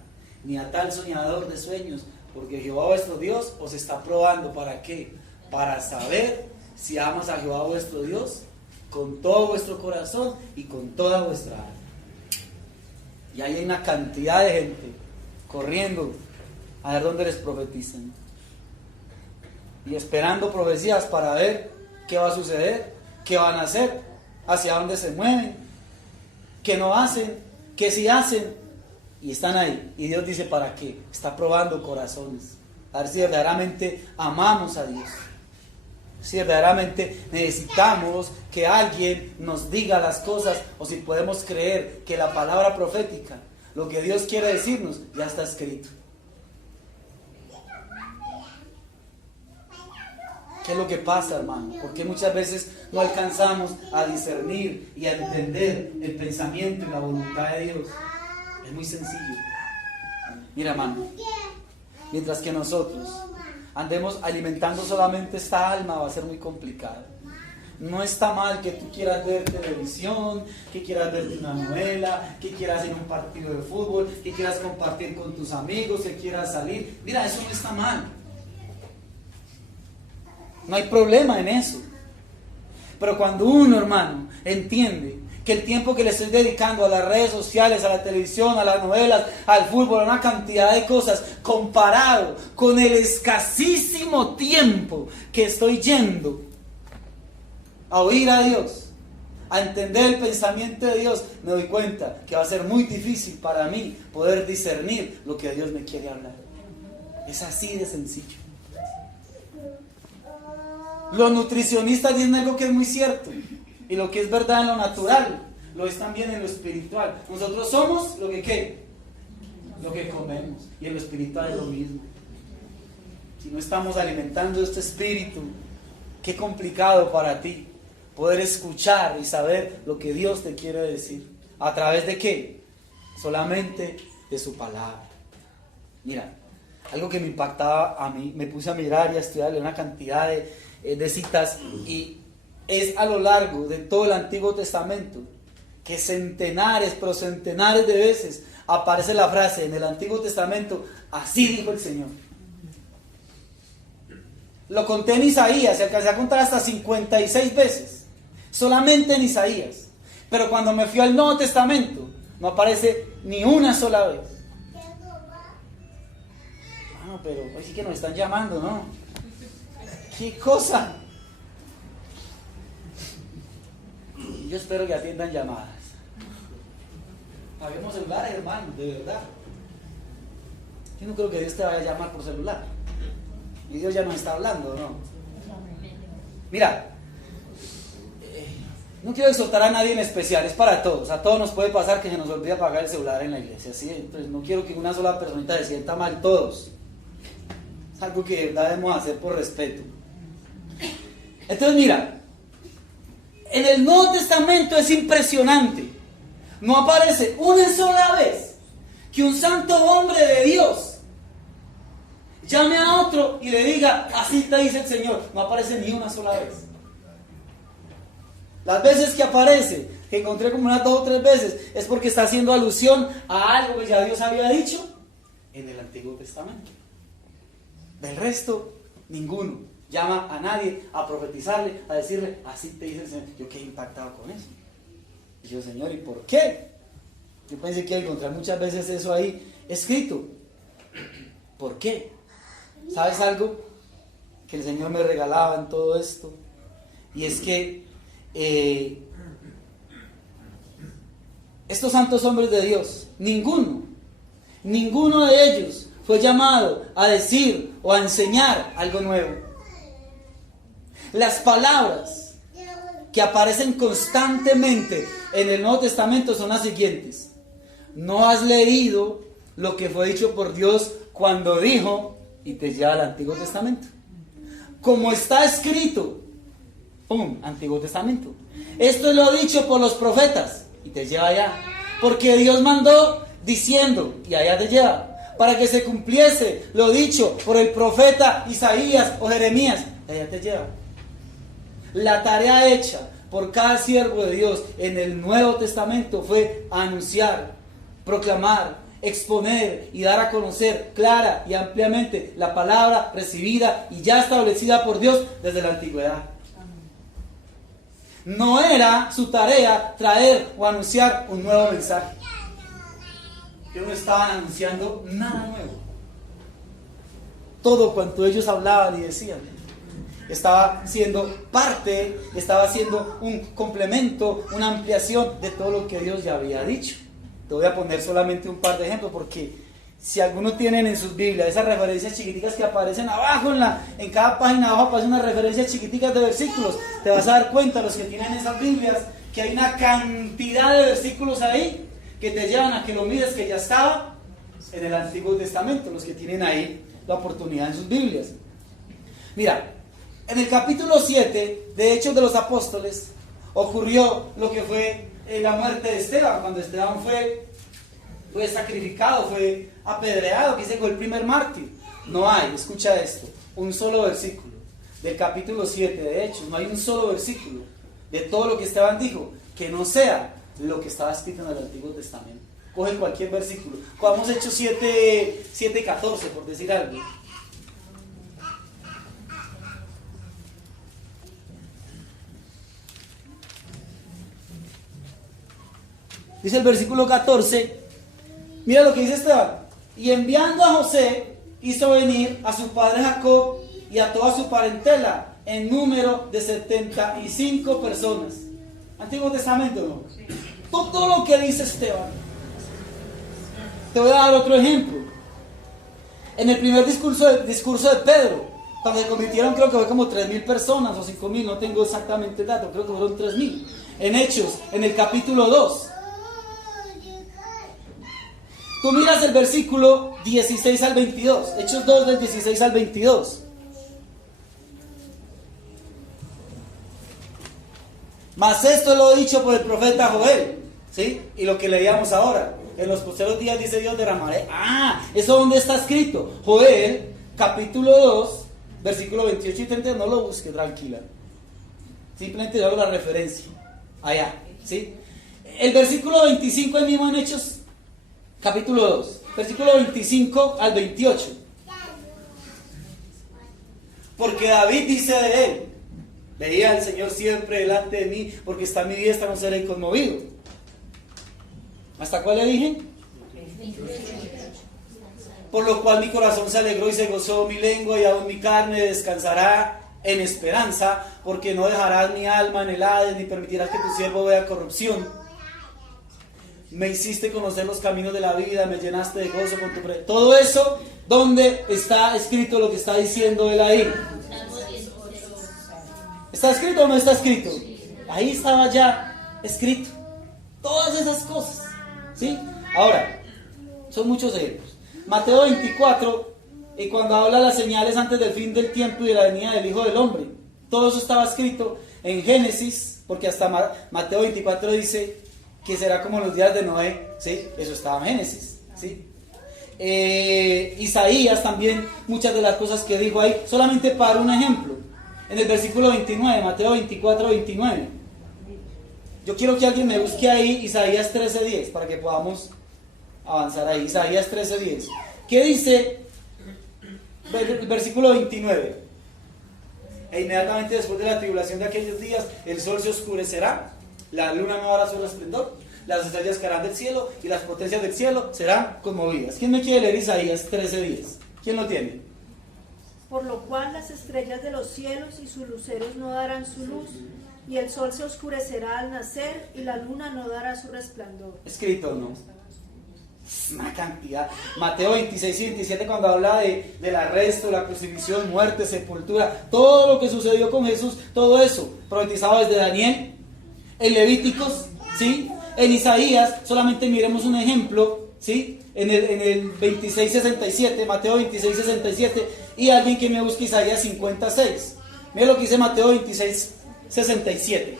ni a tal soñador de sueños, porque Jehová vuestro Dios os está probando. ¿Para qué? Para saber si amas a Jehová vuestro Dios con todo vuestro corazón y con toda vuestra alma. Y ahí hay una cantidad de gente corriendo a ver dónde les profetizan y esperando profecías para ver qué va a suceder, qué van a hacer, hacia dónde se mueven, qué no hacen, qué sí hacen. Y están ahí. Y Dios dice, ¿para qué? Está probando corazones. A ver si verdaderamente amamos a Dios. Si verdaderamente necesitamos que alguien nos diga las cosas, o si podemos creer que la palabra profética, lo que Dios quiere decirnos, ya está escrito. ¿Qué es lo que pasa, hermano? Porque muchas veces no alcanzamos a discernir y a entender el pensamiento y la voluntad de Dios. Es muy sencillo. Mira, hermano, mientras que nosotros andemos alimentando solamente esta alma, va a ser muy complicado. No está mal que tú quieras ver televisión, que quieras verte una novela, que quieras ir a un partido de fútbol, que quieras compartir con tus amigos, que quieras salir. Mira, eso no está mal. No hay problema en eso. Pero cuando uno, hermano, entiende que el tiempo que le estoy dedicando a las redes sociales, a la televisión, a las novelas, al fútbol, a una cantidad de cosas, comparado con el escasísimo tiempo que estoy yendo a oír a Dios, a entender el pensamiento de Dios, me doy cuenta que va a ser muy difícil para mí poder discernir lo que Dios me quiere hablar. Es así de sencillo. Los nutricionistas dicen algo que es muy cierto, y lo que es verdad en lo natural, lo es también en lo espiritual. Nosotros somos lo que ¿qué? Lo que comemos, y en lo espiritual es lo mismo. Si no estamos alimentando este espíritu, qué complicado para ti poder escuchar y saber lo que Dios te quiere decir. ¿A través de qué? Solamente de su palabra. Mira, algo que me impactaba a mí, me puse a mirar y a estudiarle una cantidad de citas, y es a lo largo de todo el Antiguo Testamento que centenares, pero centenares de veces aparece la frase en el Antiguo Testamento: así dijo el Señor. Lo conté en Isaías, se alcancé a contar hasta 56 veces, solamente en Isaías. Pero cuando me fui al Nuevo Testamento, no aparece ni una sola vez. Ah, pero hoy sí que nos están llamando, ¿no? ¿Qué cosa? Yo espero que atiendan llamadas. Paguemos celulares, hermano, de verdad. Yo no creo que Dios te vaya a llamar por celular. Y Dios ya nos está hablando, ¿no? Mira, no quiero exhortar a nadie en especial, es para todos. A todos nos puede pasar que se nos olvide apagar el celular en la iglesia, ¿sí? Entonces no quiero que una sola personita se sienta mal, todos. Es algo que de verdad debemos hacer por respeto. Entonces mira, en el Nuevo Testamento es impresionante. No aparece una sola vez que un santo hombre de Dios llame a otro y le diga: así te dice el Señor. No aparece ni una sola vez. Las veces que aparece, que encontré como unas 2 o 3 veces, es porque está haciendo alusión a algo que ya Dios había dicho en el Antiguo Testamento. Del resto, ninguno llama a nadie a profetizarle, a decirle: así te dice el Señor. Yo quedé impactado con eso. Y yo: Señor, ¿y por qué? Yo pensé que iba a encontrar muchas veces eso ahí escrito. ¿Por qué? ¿Sabes algo que el Señor me regalaba en todo esto? Y es que estos santos hombres de Dios, ninguno de ellos fue llamado a decir o a enseñar algo nuevo. Las palabras que aparecen constantemente en el Nuevo Testamento son las siguientes: no has leído lo que fue dicho por Dios cuando dijo, y te lleva al Antiguo Testamento. Como está escrito, ¡pum!, Antiguo Testamento. Esto es lo dicho por los profetas, y te lleva allá. Porque Dios mandó diciendo, y allá te lleva. Para que se cumpliese lo dicho por el profeta Isaías o Jeremías, allá te lleva. La tarea hecha por cada siervo de Dios en el Nuevo Testamento fue anunciar, proclamar, exponer y dar a conocer clara y ampliamente la palabra recibida y ya establecida por Dios desde la antigüedad. No era su tarea traer o anunciar un nuevo mensaje. Ellos no estaban anunciando nada nuevo. Todo cuanto ellos hablaban y decían estaba siendo parte, estaba siendo un complemento, una ampliación de todo lo que Dios ya había dicho. Te voy a poner solamente un par de ejemplos, porque si algunos tienen en sus Biblias esas referencias chiquiticas que aparecen abajo, en cada página abajo aparecen unas referencias chiquiticas de versículos, te vas a dar cuenta, los que tienen esas Biblias, que hay una cantidad de versículos ahí que te llevan a que lo mires, que ya estaba en el Antiguo Testamento, los que tienen ahí la oportunidad en sus Biblias. Mira, En el capítulo 7 de Hechos de los Apóstoles ocurrió lo que fue la muerte de Esteban, cuando Esteban fue sacrificado, fue apedreado, que fue el primer mártir. No hay, escucha esto, un solo versículo del capítulo 7 de Hechos, no hay un solo versículo de todo lo que Esteban dijo que no sea lo que estaba escrito en el Antiguo Testamento. Coge cualquier versículo. Hemos hecho 7:14, por decir algo. Dice el versículo 14, mira lo que dice Esteban. Y enviando a José, hizo venir a su padre Jacob y a toda su parentela, en número de 75 personas. Antiguo Testamento, ¿no? Sí. Todo lo que dice Esteban. Te voy a dar otro ejemplo. En el primer discurso de Pedro, cuando se convirtieron, creo que fue como 3.000 personas o 5.000, no tengo exactamente el dato, creo que fueron 3.000. En Hechos, en el capítulo 2. Tú miras el versículo 16 al 22, Hechos 2 del 16 al 22. Mas esto lo he dicho por el profeta Joel, ¿sí? Y lo que leíamos ahora, en los posteriores días dice Dios derramaré. ¿Eso dónde está escrito? Joel, capítulo 2, versículo 28 y 30, no lo busque, tranquila. Simplemente hago la referencia. Allá, ¿sí? El versículo 25 es mismo en Hechos, capítulo 2, versículo 25 al 28. Porque David dice de él: veía al Señor siempre delante de mí, porque está a mi diestra, no seré conmovido. ¿Hasta cuál le dije? Por lo cual mi corazón se alegró y se gozó mi lengua, y aún mi carne descansará en esperanza, porque no dejarás mi alma en el Hades, ni permitirás que tu siervo vea corrupción. Me hiciste conocer los caminos de la vida, me llenaste de gozo con tu presencia. Todo eso, ¿dónde está escrito lo que está diciendo él ahí? ¿Está escrito o no está escrito? Ahí estaba ya escrito. Todas esas cosas, ¿sí? Ahora, son muchos ejemplos. Mateo 24, y cuando habla de las señales antes del fin del tiempo y de la venida del Hijo del Hombre, todo eso estaba escrito en Génesis, porque hasta Mateo 24 dice que será como los días de Noé, ¿sí? Eso estaba en Génesis, ¿sí? Isaías también, muchas de las cosas que dijo ahí, solamente para un ejemplo, en el versículo 29, Mateo 24, 29. Yo quiero que alguien me busque ahí Isaías 13:10 para que podamos avanzar ahí. Isaías 13:10. ¿Qué dice el versículo 29? E inmediatamente después de la tribulación de aquellos días, el sol se oscurecerá, la luna no dará su resplandor, las estrellas caerán del cielo y las potencias del cielo serán conmovidas. ¿Quién me quiere leer Isaías 13:10? ¿Quién lo tiene? Por lo cual las estrellas de los cielos y sus luceros no darán su luz, y el sol se oscurecerá al nacer, y la luna no dará su resplandor. ¿Escrito o no? Una cantidad. Mateo 26 y 27, cuando habla del arresto, la crucifixión, muerte, sepultura, todo lo que sucedió con Jesús, todo eso profetizado desde Daniel, en Levíticos, ¿sí? En Isaías, solamente miremos un ejemplo, ¿sí? En el 26:67, Mateo 26:67, y alguien que me busque Isaías 56. Mira lo que dice Mateo 26:67.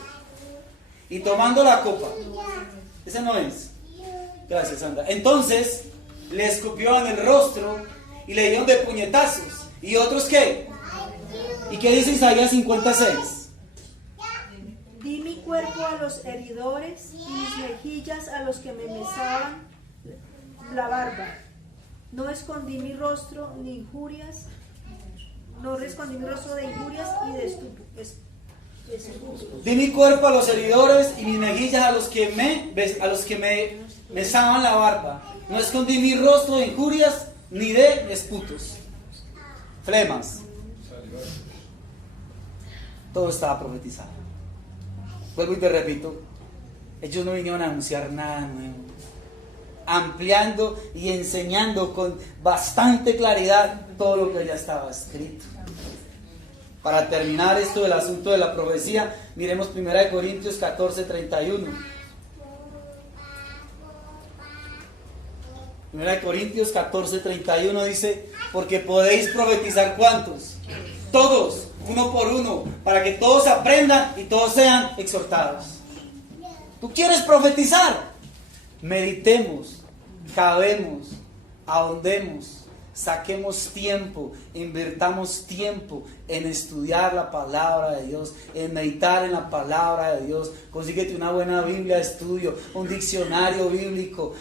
Y tomando la copa, ese no es. Gracias, Sandra. Entonces le escupió en el rostro y le dieron de puñetazos. ¿Y otros qué? ¿Y qué dice Isaías 56? Di mi cuerpo a los heridores y mis mejillas a los que me mesaban la barba. No escondí mi rostro ni injurias, no escondí mi rostro de injurias y de estupros. Di mi cuerpo a los heridores y mis mejillas a los que me mesaban la barba. No escondí mi rostro de injurias ni de esputos. Flemas. Todo estaba profetizado. Vuelvo y te repito, ellos no vinieron a anunciar nada nuevo, ampliando y enseñando con bastante claridad todo lo que ya estaba escrito. Para terminar esto del asunto de la profecía, miremos 1 Corintios 14:31. 1 Corintios 14:31 dice: porque podéis profetizar, ¿cuántos? Todos, uno por uno, para que todos aprendan y todos sean exhortados. ¿Tú quieres profetizar? Meditemos, cavemos, ahondemos, saquemos tiempo, invirtamos tiempo en estudiar la palabra de Dios, en meditar en la palabra de Dios. Consíguete una buena Biblia de estudio, un diccionario bíblico,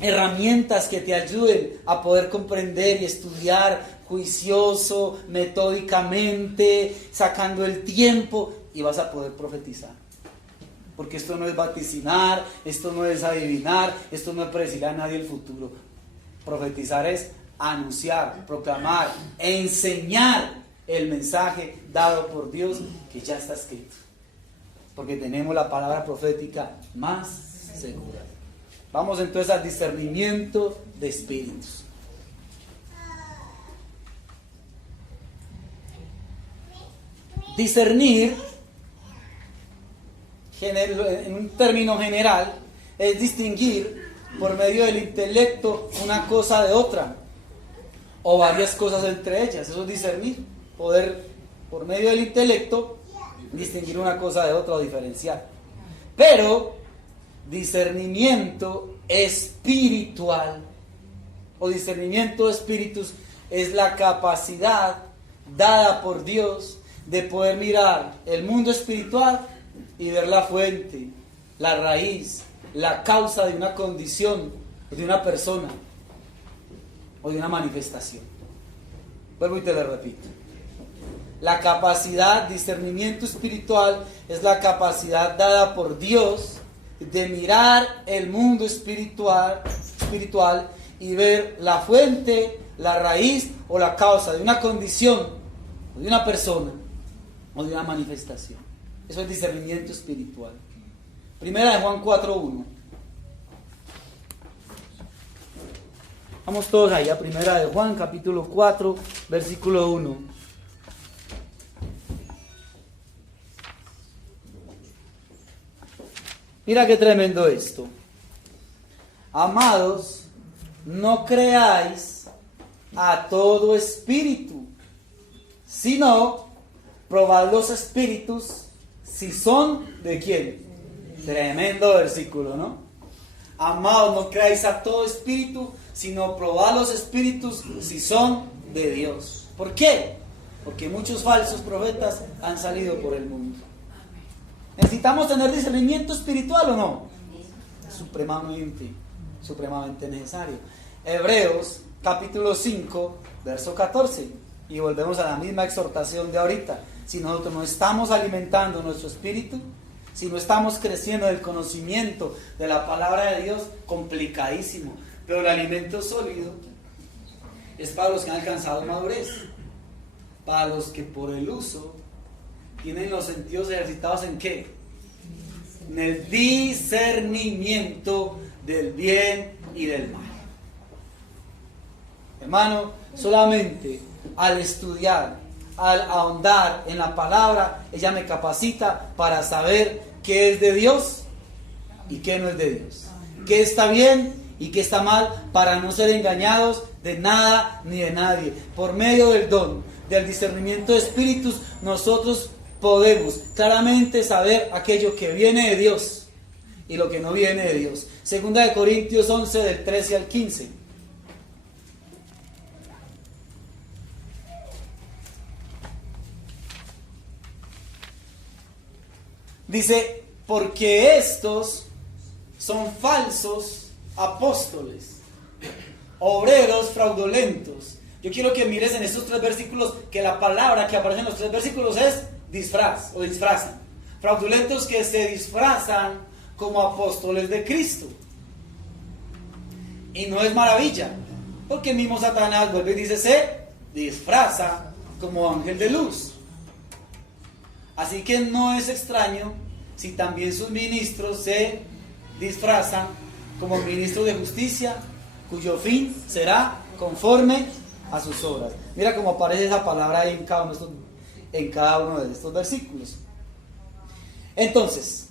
herramientas que te ayuden a poder comprender y estudiar juicioso, metódicamente, sacando el tiempo, y vas a poder profetizar. Porque esto no es vaticinar, esto no es adivinar, esto no es predecir a nadie el futuro. Profetizar es anunciar, proclamar, enseñar el mensaje dado por Dios que ya está escrito. Porque tenemos la palabra profética más segura. Vamos entonces al discernimiento de espíritus. Discernir, en un término general, es distinguir por medio del intelecto una cosa de otra, o varias cosas entre ellas. Eso es discernir, poder por medio del intelecto distinguir una cosa de otra o diferenciar. Pero discernimiento espiritual o discernimiento de espíritus es la capacidad dada por Dios de poder mirar el mundo espiritual y ver la fuente, la raíz, la causa de una condición, de una persona o de una manifestación. Vuelvo y te lo repito. La capacidad, discernimiento espiritual, es la capacidad dada por Dios de mirar el mundo espiritual y ver la fuente, la raíz o la causa de una condición, o de una persona o de una manifestación. Eso es discernimiento espiritual. Primera de Juan 4:1. Vamos todos ahí a Primera de Juan, capítulo 4, versículo 1. Mira qué tremendo esto. Amados, no creáis a todo espíritu, sino probad los espíritus si son de quién. Tremendo versículo, ¿no? Amados, no creáis a todo espíritu, sino probad los espíritus si son de Dios. ¿Por qué? Porque muchos falsos profetas han salido por el mundo. ¿Necesitamos tener discernimiento espiritual o no? Supremamente necesario. Hebreos capítulo 5, verso 14. Y volvemos a la misma exhortación de ahorita. Si nosotros no estamos alimentando nuestro espíritu, si no estamos creciendo en el conocimiento de la palabra de Dios, complicadísimo. Pero el alimento sólido es para los que han alcanzado madurez, para los que por el uso tienen los sentidos ejercitados ¿en qué? En el discernimiento del bien y del mal. Hermano, solamente al estudiar, al ahondar en la palabra, ella me capacita para saber qué es de Dios y qué no es de Dios, qué está bien y qué está mal, para no ser engañados de nada ni de nadie. Por medio del don del discernimiento de espíritus, nosotros podemos claramente saber aquello que viene de Dios y lo que no viene de Dios. Segunda de Corintios 11, del 13 al 15. Dice, porque estos son falsos apóstoles, obreros fraudulentos. Yo quiero que mires en estos 3 versículos que la palabra que aparece en los 3 versículos es disfraz o disfrazan. Fraudulentos que se disfrazan como apóstoles de Cristo. Y no es maravilla, porque el mismo Satanás vuelve y dice, se disfraza como ángel de luz. Así que no es extraño si también sus ministros se disfrazan como ministros de justicia, cuyo fin será conforme a sus obras. Mira cómo aparece esa palabra ahí en cada uno de estos versículos. Entonces,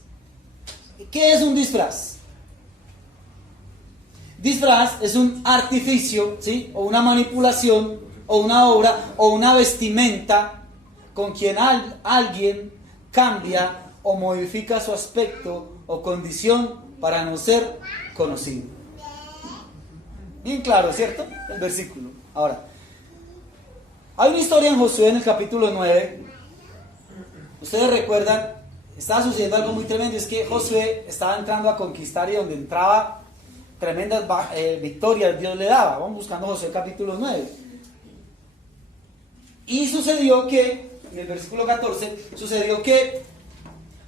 ¿qué es un disfraz? Disfraz es un artificio, ¿sí? O una manipulación o una obra o una vestimenta con quien alguien cambia o modifica su aspecto o condición para no ser conocido. Bien claro, ¿cierto? El versículo. Ahora, hay una historia en Josué en el capítulo 9. Ustedes recuerdan, estaba sucediendo algo muy tremendo, es que Josué estaba entrando a conquistar y donde entraba tremendas victorias Dios le daba. Vamos buscando Josué capítulo 9. Y sucedió que, en el versículo 14, sucedió que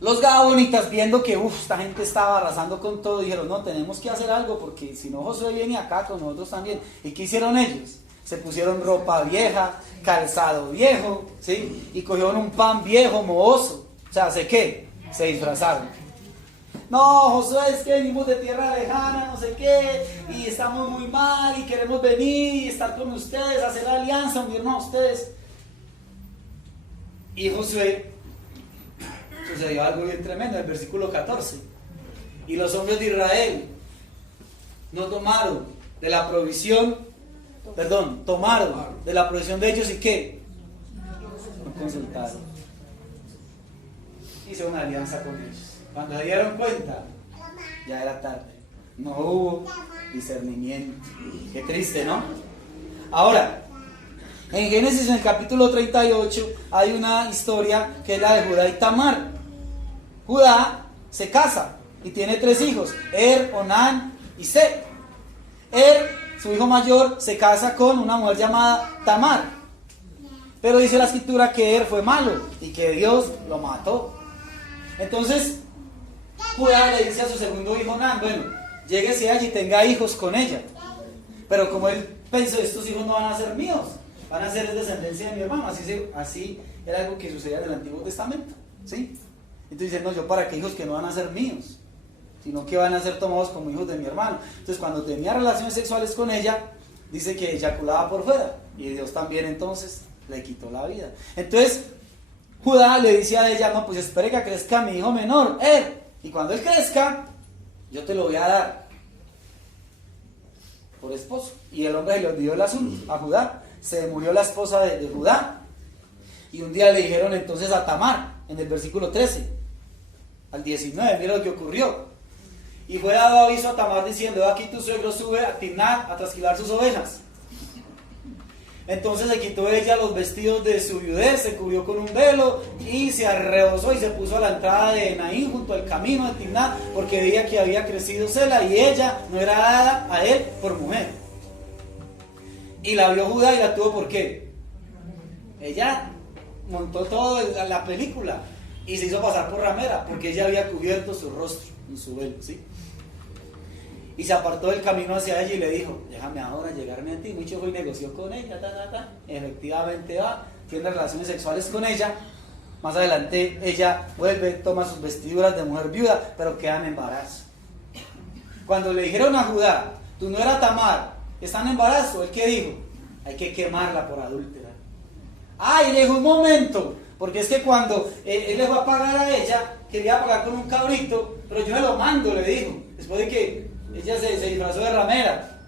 los Gabonitas, viendo que esta gente estaba arrasando con todo, dijeron, no, tenemos que hacer algo, porque si no Josué viene acá con nosotros también. ¿Y qué hicieron ellos? Se pusieron ropa vieja, calzado viejo, ¿sí? Y cogieron un pan viejo, mohoso. O sea, ¿sé qué? Se disfrazaron. No, Josué, es que venimos de tierra lejana, no sé qué, y estamos muy mal, y queremos venir y estar con ustedes, hacer alianza, unirnos a ustedes. Y Josué, sucedió algo bien tremendo, en el versículo 14. Y los hombres de Israel no tomaron de la provisión, tomaron de la provisión de ellos y ¿qué? No consultaron. Hizo una alianza con ellos. Cuando se dieron cuenta, ya era tarde. No hubo discernimiento. Qué triste, ¿no? Ahora, en Génesis, en el capítulo 38, hay una historia que es la de Judá y Tamar. Judá se casa y tiene 3 hijos, Onán y Set. Su hijo mayor, se casa con una mujer llamada Tamar. Pero dice la escritura que fue malo y que Dios lo mató. Entonces, Judá le dice a su segundo hijo Onán, bueno, lléguese allí y tenga hijos con ella. Pero como él pensó, estos hijos no van a ser míos, van a ser descendencia de mi hermano. Así era algo que sucedía en el Antiguo Testamento, ¿sí? Entonces dice, no, yo para qué hijos que no van a ser míos, sino que van a ser tomados como hijos de mi hermano. Entonces cuando tenía relaciones sexuales con ella, dice que eyaculaba por fuera, y Dios también entonces le quitó la vida. Entonces Judá le dice a ella, no, pues espere que crezca mi hijo menor, y cuando él crezca, yo te lo voy a dar por esposo. Y el hombre le olvidó el asunto a Judá. Se murió la esposa de Judá. Y un día le dijeron entonces a Tamar, en el versículo 13 al 19, mira lo que ocurrió. Y fue dado aviso a Tamar diciendo, aquí tu suegro sube a Timnat a trasquilar sus ovejas. Entonces se quitó ella los vestidos de su viudez, se cubrió con un velo y se arrebozó y se puso a la entrada de Naín junto al camino de Timnat, porque veía que había crecido Sela y ella no era dada a él por mujer. Y la vio Judá y la tuvo. ¿Por qué? Ella montó todo la película y se hizo pasar por ramera, porque ella había cubierto su rostro en su velo, ¿sí? Y se apartó del camino hacia ella y le dijo, déjame ahora llegarme a ti. Mucho fue y negoció con ella, efectivamente va, tiene relaciones sexuales con ella. Más adelante ella vuelve, toma sus vestiduras de mujer viuda, pero queda en embarazo. Cuando le dijeron a Judá, tú no eras Tamar, está en embarazo, ¿él qué dijo? Hay que quemarla por adúltera. Y le dijo, un momento, porque es que cuando él le fue a pagar a ella, quería pagar con un cabrito, pero yo me lo mando, le dijo, después de que ella se disfrazó de ramera.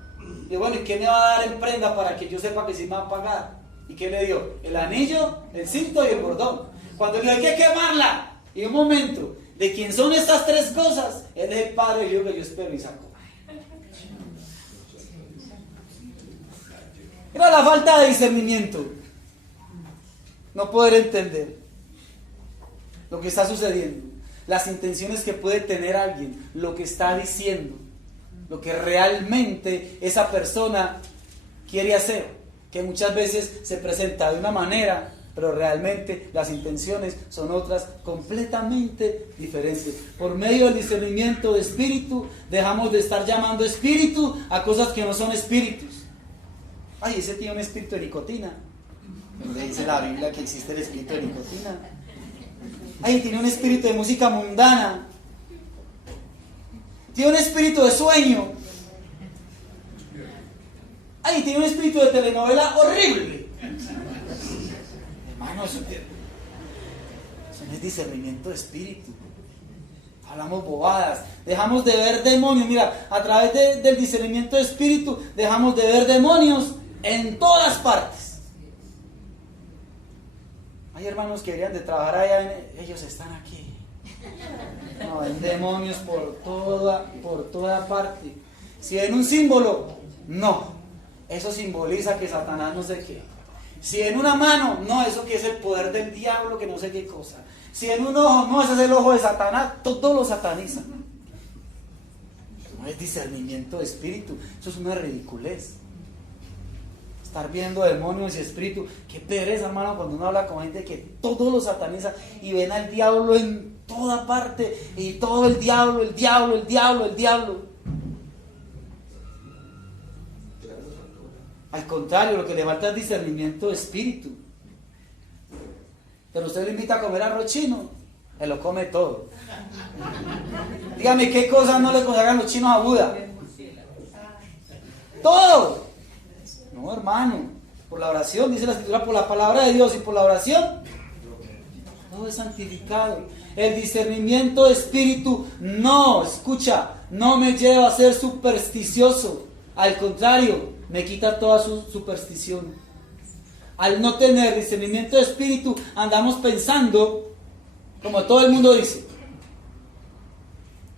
Y bueno, ¿y qué me va a dar en prenda para que yo sepa que sí me va a pagar? ¿Y qué le dio? El anillo, el cinto y el bordón. Cuando le dijo, hay que quemarla. Y un momento, ¿de quién son estas 3 cosas? Él es el padre del hijo que yo espero y saco. Era la falta de discernimiento. No poder entender lo que está sucediendo, las intenciones que puede tener alguien, lo que está diciendo, lo que realmente esa persona quiere hacer, que muchas veces se presenta de una manera, pero realmente las intenciones son otras completamente diferentes. Por medio del discernimiento de espíritu, dejamos de estar llamando espíritu a cosas que no son espíritus. Ese tiene un espíritu de nicotina. Donde dice la Biblia que existe el espíritu de nicotina. Tiene un espíritu de música mundana. Tiene un espíritu de sueño. Tiene un espíritu de telenovela horrible. Hermano, eso no es discernimiento de espíritu. Hablamos bobadas. Dejamos de ver demonios. Mira, a través del discernimiento de espíritu, dejamos de ver demonios en todas partes. Hay hermanos que deberían de trabajar allá, ellos están aquí. No, hay demonios por toda parte. Si ven un símbolo, no, eso simboliza que Satanás no sé qué. Si en una mano, no, eso que es el poder del diablo, que no sé qué cosa. Si en un ojo, no, ese es el ojo de Satanás, todo lo sataniza. No es discernimiento de espíritu, eso es una ridiculez. Estar viendo demonios y espíritu, qué pereza, hermano, cuando uno habla con gente que todo lo sataniza y ven al diablo en toda parte y todo el diablo. Al contrario, lo que le falta es discernimiento de espíritu. Pero usted lo invita a comer arroz chino, él lo come todo. Dígame qué cosas no le consagran los chinos a Buda. Todo. No, hermano, por la oración, dice la Escritura, por la palabra de Dios y por la oración, todo es santificado. El discernimiento de espíritu no me lleva a ser supersticioso. Al contrario, me quita toda su superstición. Al no tener discernimiento de espíritu, andamos pensando, como todo el mundo dice,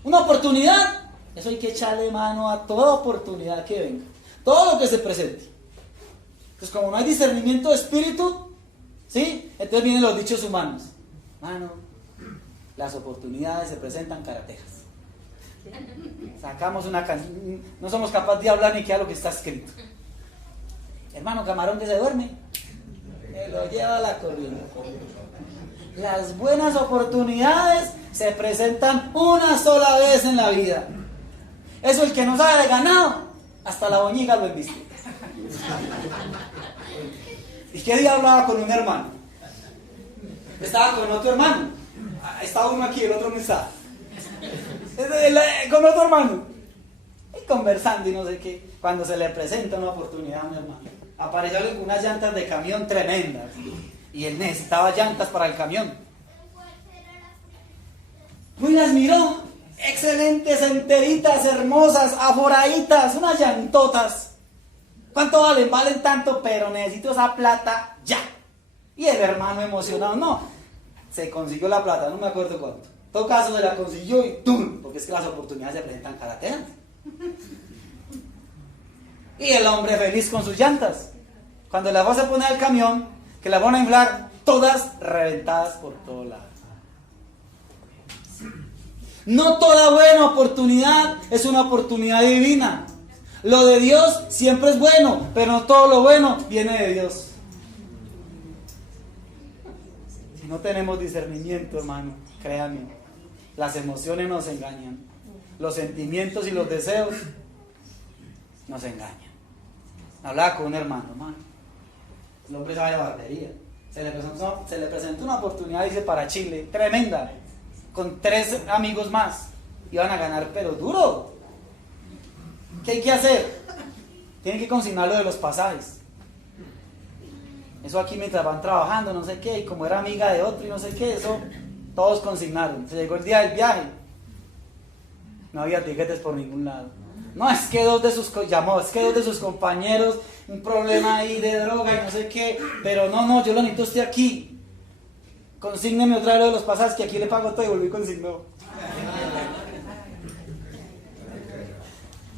una oportunidad, eso hay que echarle mano a toda oportunidad que venga, todo lo que se presente. Entonces, como no hay discernimiento de espíritu, ¿sí? Entonces vienen los dichos humanos. Mano, las oportunidades se presentan caratejas. Sacamos una canción, no somos capaces de hablar ni qué a lo que está escrito. Hermano, camarón que se duerme, me lo lleva a la corriente. Las buenas oportunidades se presentan una sola vez en la vida. Eso el que no sabe de ganado, hasta la boñiga lo embiste. ¿Y qué día hablaba con un hermano? Estaba con otro hermano. Estaba uno aquí, el otro no estaba. Con otro hermano. Y conversando y no sé qué. Cuando se le presenta una oportunidad a un hermano, apareció con unas llantas de camión tremendas. Y él necesitaba llantas para el camión. Y las miró. Excelentes, enteritas, hermosas, aforaditas, unas llantotas. ¿Cuánto valen? Valen tanto, pero necesito esa plata ya. Y el hermano emocionado, no, se consiguió la plata, no me acuerdo cuánto. En todo caso se la consiguió y ¡tum! Porque es que las oportunidades se presentan carateras. Y el hombre feliz con sus llantas. Cuando las vas a poner al camión, que las van a inflar, todas reventadas por todos lados. No toda buena oportunidad es una oportunidad divina. Lo de Dios siempre es bueno, pero no todo lo bueno viene de Dios. Si no tenemos discernimiento, hermano, créame, las emociones nos engañan. Los sentimientos y los deseos nos engañan. Hablaba con un hermano, el hombre sabe de barbería. Se le presentó una oportunidad, dice, para Chile, tremenda, con 3 amigos más. Iban a ganar, pero duro. ¿Qué hay que hacer? Tienen que consignar lo de los pasajes. Eso aquí mientras van trabajando, no sé qué, y como era amiga de otro y no sé qué, eso todos consignaron. Se llegó el día del viaje. No había tiquetes por ningún lado. No, es que dos de sus compañeros, un problema ahí de droga y no sé qué, pero no, yo lo necesito usted aquí. Consígneme otra vez lo de los pasajes, que aquí le pago todo, y volví consignado.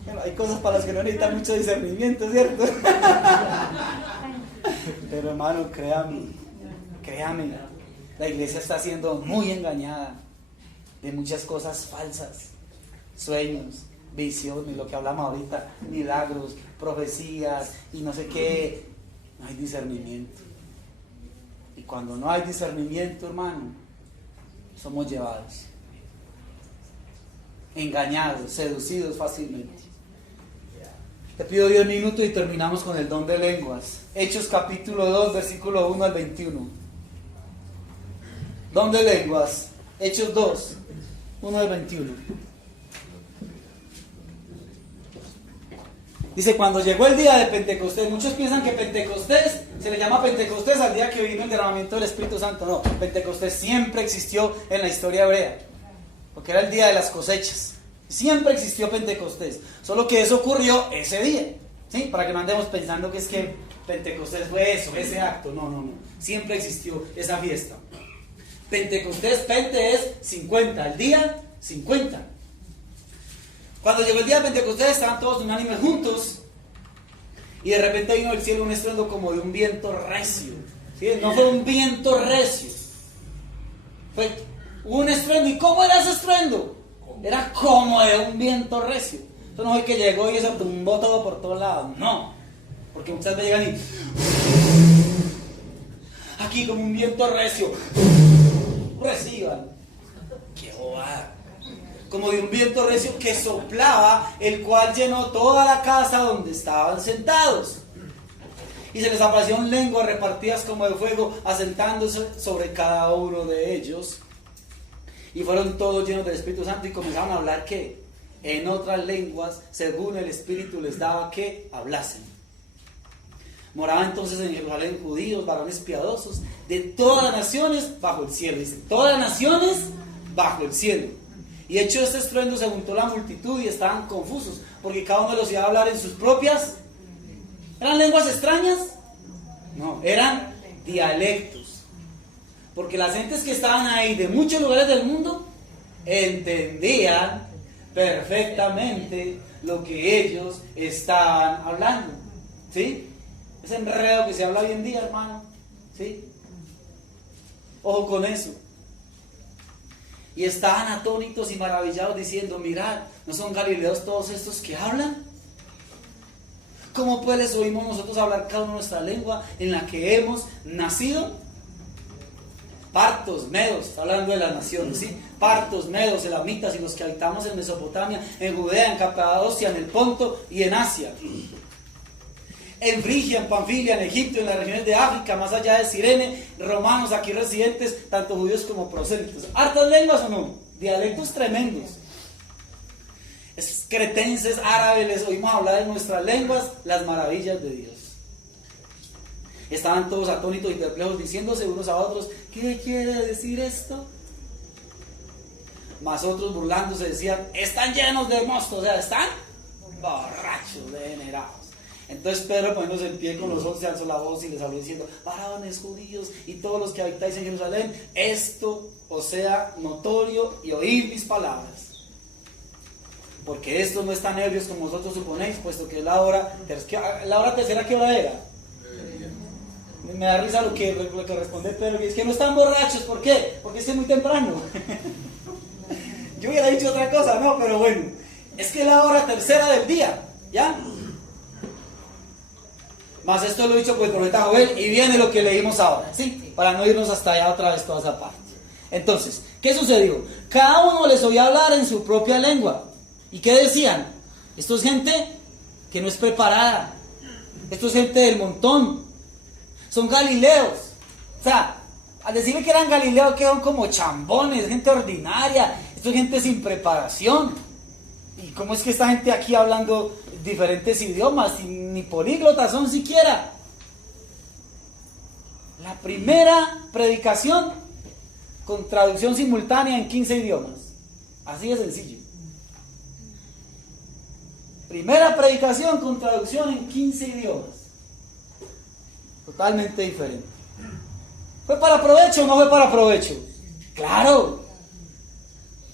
Bueno, hay cosas para las que no necesitan mucho discernimiento, ¿cierto? Pero hermano, créame, la iglesia está siendo muy engañada de muchas cosas falsas, sueños, visiones, lo que hablamos ahorita, milagros, profecías y no sé qué. No hay discernimiento. Y cuando no hay discernimiento, hermano, somos llevados, engañados, seducidos fácilmente. Te pido 10 minutos y terminamos con el don de lenguas. Hechos capítulo 2, versículo 1 al 21. Don de lenguas. Hechos 2, 1 al 21. Dice, cuando llegó el día de Pentecostés, muchos piensan que Pentecostés, se le llama Pentecostés al día que vino el derramamiento del Espíritu Santo. No, Pentecostés siempre existió en la historia hebrea, porque era el día de las cosechas. Siempre existió Pentecostés, solo que eso ocurrió ese día, ¿sí? Para que no andemos pensando que es que Pentecostés fue eso, ese acto. No, no, no. Siempre existió esa fiesta. Pentecostés, Pente es 50, el día 50. Cuando llegó el día de Pentecostés estaban todos unánimes juntos y de repente vino del cielo un estruendo como de un viento recio. ¿Sí? No fue un viento recio, fue un estruendo. ¿Y cómo era ese estruendo? Era como de un viento recio. Eso no fue que llegó y eso tumbó todo por todos lados, no, porque muchas veces llegan y aquí como un viento recio, reciban, qué bobada, como de un viento recio que soplaba, el cual llenó toda la casa donde estaban sentados. Y se les aparecieron lenguas repartidas como de fuego, asentándose sobre cada uno de ellos. Y fueron todos llenos del Espíritu Santo y comenzaron a hablar ¿qué? En otras lenguas, según el Espíritu les daba que hablasen. Moraba entonces en Jerusalén judíos, varones piadosos, de todas las naciones bajo el cielo. Dice, todas las naciones bajo el cielo. Y hecho este estruendo se juntó la multitud y estaban confusos, porque cada uno de los iba a hablar en sus propias. ¿Eran lenguas extrañas? No, eran dialectos. Porque las gentes que estaban ahí de muchos lugares del mundo entendían perfectamente lo que ellos estaban hablando. ¿Sí? Ese enredo que se habla hoy en día, hermano. ¿Sí? Ojo con eso. Y estaban atónitos y maravillados diciendo, mirad, ¿no son galileos todos estos que hablan? ¿Cómo pues les oímos nosotros hablar cada uno nuestra lengua en la que hemos nacido? Partos, medos, hablando de las naciones, ¿sí? Partos, medos, elamitas y los que habitamos en Mesopotamia, en Judea, en Capadocia, en el Ponto y en Asia, en Frigia, en Panfilia, en Egipto, en las regiones de África, más allá de Cirene, romanos aquí residentes, tanto judíos como prosélitos. ¿Hartas lenguas o no? Dialectos tremendos. Cretenses, árabes, les oímos hablar en nuestras lenguas las maravillas de Dios. Estaban todos atónitos y perplejos diciéndose unos a otros, ¿qué quiere decir esto? Mas otros burlándose decían, están llenos de mosto, o sea, están borrachos, degenerados. Entonces Pedro, poniéndose en pie con los 11, alzó la voz y les habló diciendo, varones judíos y todos los que habitáis en Jerusalén, esto os sea notorio y oíd mis palabras. Porque estos no están ebrios como vosotros suponéis, puesto que es la hora tercera, ¿qué hora era? Me da risa lo que responde Pedro, es que no están borrachos, ¿por qué? Porque es que es muy temprano. Yo hubiera dicho otra cosa, no, pero bueno, es que es la hora tercera del día, ¿ya? Más esto lo he dicho por el profeta Joel y viene lo que leímos ahora, ¿sí? Para no irnos hasta allá otra vez toda esa parte. Entonces, ¿qué sucedió? Cada uno les oía hablar en su propia lengua. ¿Y qué decían? Esto es gente que no es preparada. Esto es gente del montón. Son galileos. O sea, al decirle que eran galileos, que son como chambones, gente ordinaria. Esto es gente sin preparación. ¿Y cómo es que esta gente aquí hablando diferentes idiomas? Ni políglotas son siquiera. La primera predicación con traducción simultánea en 15 idiomas. Así de sencillo. Primera predicación con traducción en 15 idiomas. Totalmente diferente. ¿Fue para provecho o no fue para provecho? Claro.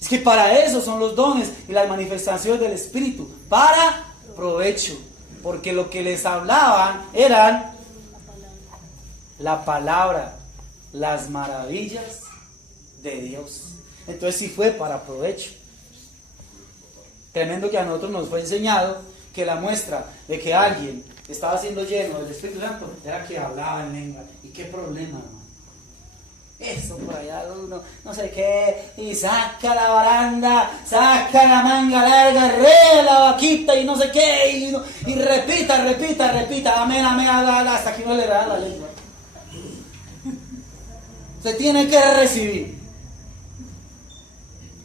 Es que para eso son los dones y las manifestaciones del Espíritu. Para provecho. Porque lo que les hablaban eran la palabra, las maravillas de Dios. Entonces sí fue para provecho. Tremendo que a nosotros nos fue enseñado que la muestra de que alguien estaba siendo lleno del Espíritu Santo era que hablaba en lengua. ¿Y qué problema, hermano? Eso por allá uno, no sé qué, y saca la baranda, saca la manga larga, re la vaquita y no sé qué, y repita, amén, hasta que uno le da la lengua. Se tiene que recibir.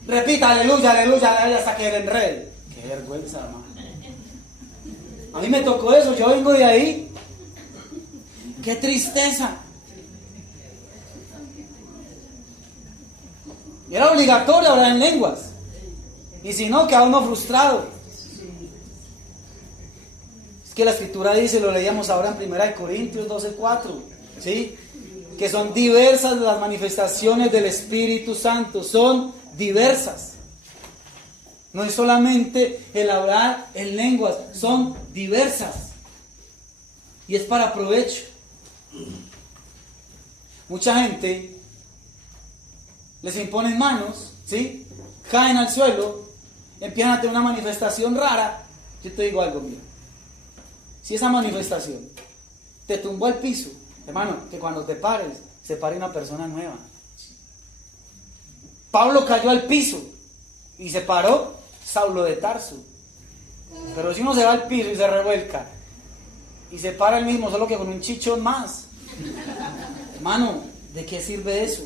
Repita, aleluya, hasta que le enrede. Qué vergüenza, hermano. A mí me tocó eso, yo vengo de ahí. Qué tristeza. Era obligatorio hablar en lenguas. Y si no, queda uno frustrado. Es que la Escritura dice, lo leíamos ahora en 1 Corintios 12:4, ¿sí? Que son diversas las manifestaciones del Espíritu Santo, son diversas. No es solamente el hablar en lenguas, son diversas. Y es para provecho. Mucha gente les imponen manos, ¿sí? Caen al suelo, empiezan a tener una manifestación rara. Yo te digo algo, mira. Si esa manifestación te tumbó al piso, hermano, que cuando te pares, se pare una persona nueva. Pablo cayó al piso y se paró Saulo de Tarso. Pero si uno se va al piso y se revuelca y se para el mismo, solo que con un chichón más, hermano, ¿de qué sirve eso?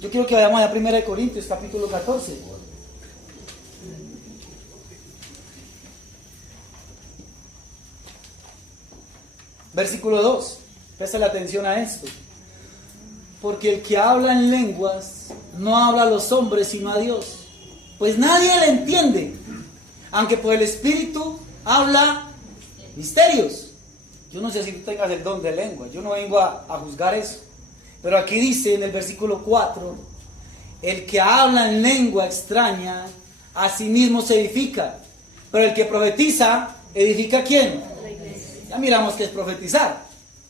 Yo quiero que vayamos a 1 Corintios capítulo 14. Versículo 2. Presta la atención a esto. Porque el que habla en lenguas no habla a los hombres sino a Dios, pues nadie le entiende, aunque por el Espíritu habla misterios. Yo no sé si tú tengas el don de lengua, yo no vengo a juzgar eso. Pero aquí dice en el versículo 4, el que habla en lengua extraña, a sí mismo se edifica. Pero el que profetiza, ¿edifica a quién? Ya miramos qué es profetizar,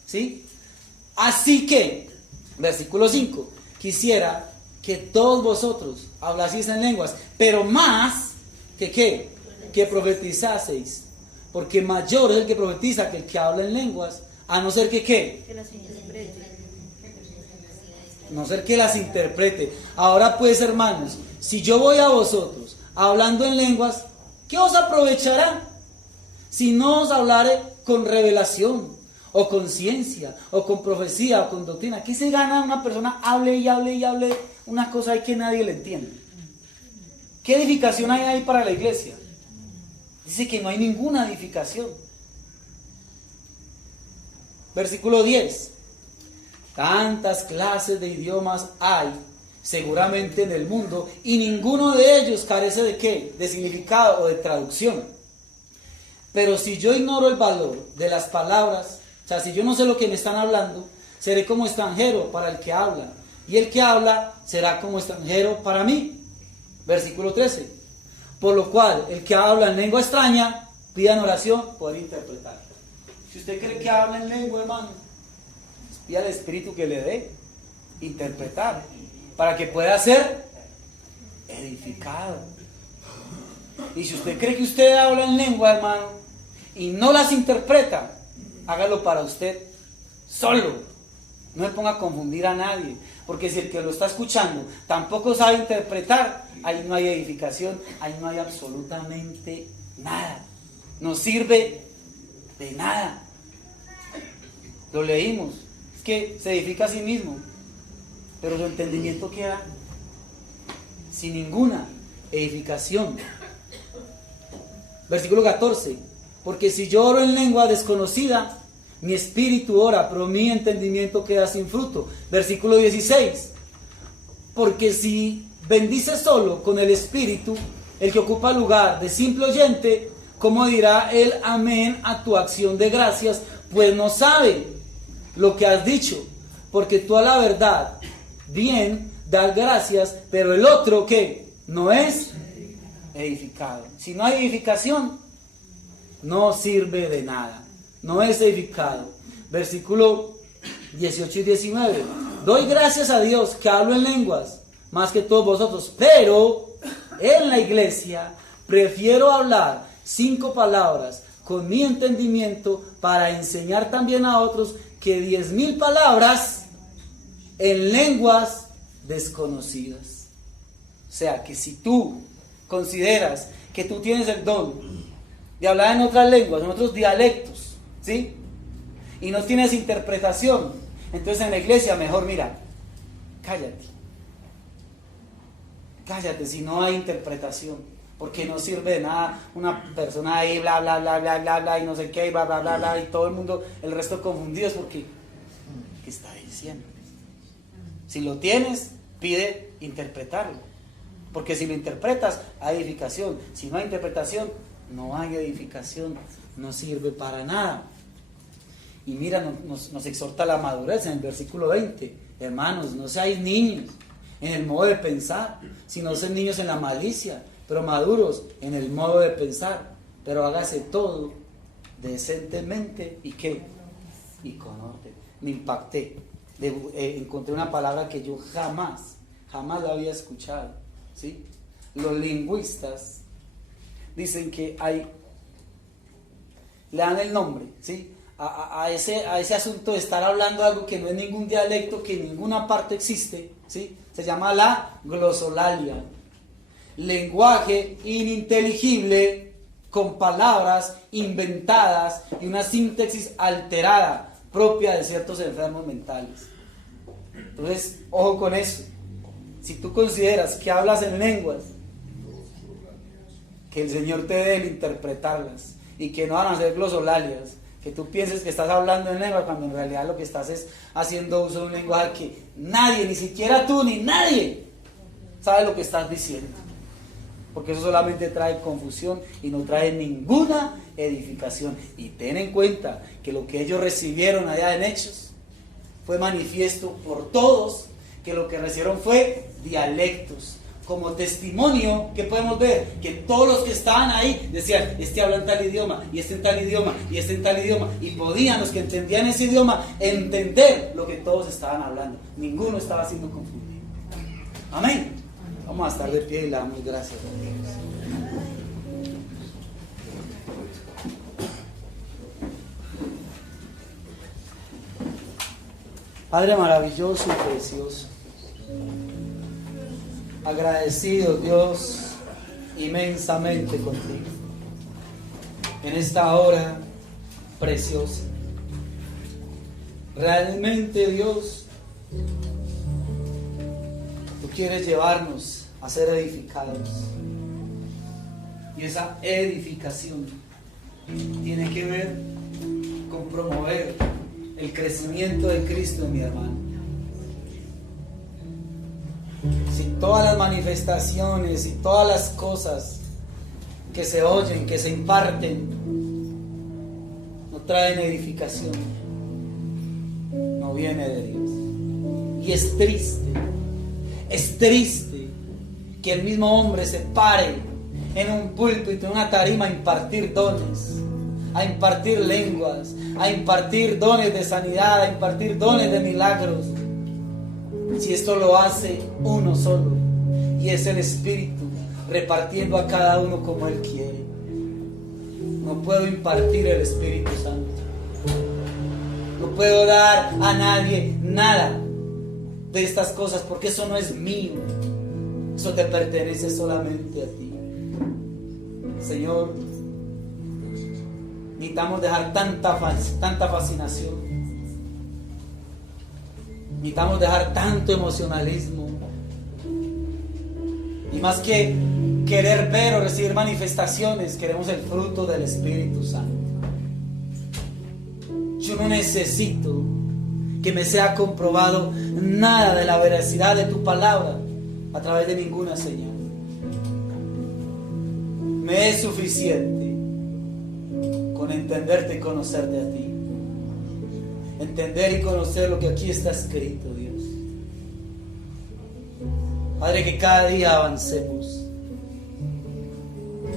¿sí? Así que, versículo 5, quisiera que todos vosotros hablaseis en lenguas, pero más que ¿qué? Que profetizaseis. Porque mayor es el que profetiza que el que habla en lenguas, a no ser que ¿qué? Que las interprete. No ser que las interprete. Ahora pues, hermanos, si yo voy a vosotros hablando en lenguas, ¿qué os aprovechará? Si no os hablare con revelación, o con ciencia, o con profecía, o con doctrina. ¿Qué se gana una persona hable y hable y hable una cosa ahí que nadie le entiende? ¿Qué edificación hay ahí para la iglesia? Dice que no hay ninguna edificación. Versículo 10. Tantas clases de idiomas hay seguramente en el mundo y ninguno de ellos carece de ¿qué? De significado o de traducción. Pero si yo ignoro el valor de las palabras, o sea, si yo no sé lo que me están hablando, seré como extranjero para el que habla, y el que habla será como extranjero para mí. Versículo 13. Por lo cual, el que habla en lengua extraña, pida en oración poder interpretar. Si usted cree que habla en lengua, hermano, pida al Espíritu que le dé interpretar, para que pueda ser edificado. Y si usted cree que usted habla en lengua, hermano, y no las interpreta, hágalo para usted solo. No me ponga a confundir a nadie, porque si el que lo está escuchando tampoco sabe interpretar, ahí no hay edificación, ahí no hay absolutamente nada. No sirve de nada. Lo leímos, es que se edifica a sí mismo, pero su entendimiento queda sin ninguna edificación. Versículo 14. Porque si yo oro en lengua desconocida, mi espíritu ora, pero mi entendimiento queda sin fruto. Versículo 16. Porque si bendice solo con el espíritu, el que ocupa lugar de simple oyente, ¿cómo dirá el amén a tu acción de gracias? Pues no sabe lo que has dicho, porque tú a la verdad bien dar gracias, pero el otro ¿qué? No es edificado. Si no hay edificación, no sirve de nada, no es edificado. Versículo 18 y 19. Doy gracias a Dios que hablo en lenguas más que todos vosotros, pero en la iglesia prefiero hablar 5 palabras con mi entendimiento para enseñar también a otros que 10,000 palabras en lenguas desconocidas. O sea que si tú consideras que tú tienes el don de hablar en otras lenguas, en otros dialectos, ¿sí? Y no tienes interpretación, entonces en la iglesia mejor mira, cállate. Cállate si no hay interpretación, porque no sirve de nada una persona ahí bla bla bla bla bla bla y no sé qué, bla bla bla bla, y todo el mundo, el resto confundidos porque ¿qué está diciendo? Si lo tienes, pide interpretarlo, porque si lo interpretas hay edificación, si no hay interpretación no hay edificación, no sirve para nada. Y mira, nos exhorta la madurez en el versículo 20. Hermanos, no seáis niños en el modo de pensar, sino sed niños en la malicia, pero maduros en el modo de pensar. Pero hágase todo decentemente y ¿qué? Y con orden. Me impacté. Encontré una palabra que yo jamás la había escuchado, ¿sí? Los lingüistas dicen que le dan el nombre, ¿sí? A ese asunto de estar hablando algo que no es ningún dialecto, que en ninguna parte existe, ¿sí? Se llama la glosolalia, lenguaje ininteligible con palabras inventadas y una síntesis alterada propia de ciertos enfermos mentales. Entonces, ojo con eso. Si tú consideras que hablas en lenguas, que el Señor te dé el interpretarlas y que no van a ser glosolalias, que tú pienses que estás hablando en lengua cuando en realidad lo que estás es haciendo uso de un lenguaje que nadie, ni siquiera tú ni nadie sabe lo que estás diciendo, porque eso solamente trae confusión y no trae ninguna edificación. Y ten en cuenta que lo que ellos recibieron allá en Hechos fue manifiesto por todos, que lo que recibieron fue dialectos. Como testimonio, que podemos ver que todos los que estaban ahí decían, este habla en tal idioma, y este en tal idioma, y este en tal idioma, y podían los que entendían ese idioma entender lo que todos estaban hablando. Ninguno estaba siendo confundido. Amén. Vamos a estar de pie y le damos gracias a Dios. Padre maravilloso y precioso, agradecido, Dios, inmensamente contigo en esta hora preciosa. Realmente, Dios, tú quieres llevarnos a ser edificados, y esa edificación tiene que ver con promover el crecimiento de Cristo en mi hermano. Si todas las manifestaciones y todas las cosas que se oyen, que se imparten, no traen edificación, no viene de Dios. Y es triste que el mismo hombre se pare en un púlpito, en una tarima, a impartir dones, a impartir lenguas, a impartir dones de sanidad, a impartir dones de milagros, si esto lo hace uno solo, y es el Espíritu repartiendo a cada uno como Él quiere. No puedo impartir el Espíritu Santo, no puedo dar a nadie nada de estas cosas, porque eso no es mío, eso te pertenece solamente a ti. Señor, necesitamos dejar tanta fascinación, necesitamos dejar tanto emocionalismo, y más que querer ver o recibir manifestaciones, queremos el fruto del Espíritu Santo. Yo no necesito que me sea comprobado nada de la veracidad de tu palabra a través de ninguna señal. Me es suficiente con entenderte y conocerte a ti. Entender y conocer lo que aquí está escrito, Dios. Padre, que cada día avancemos.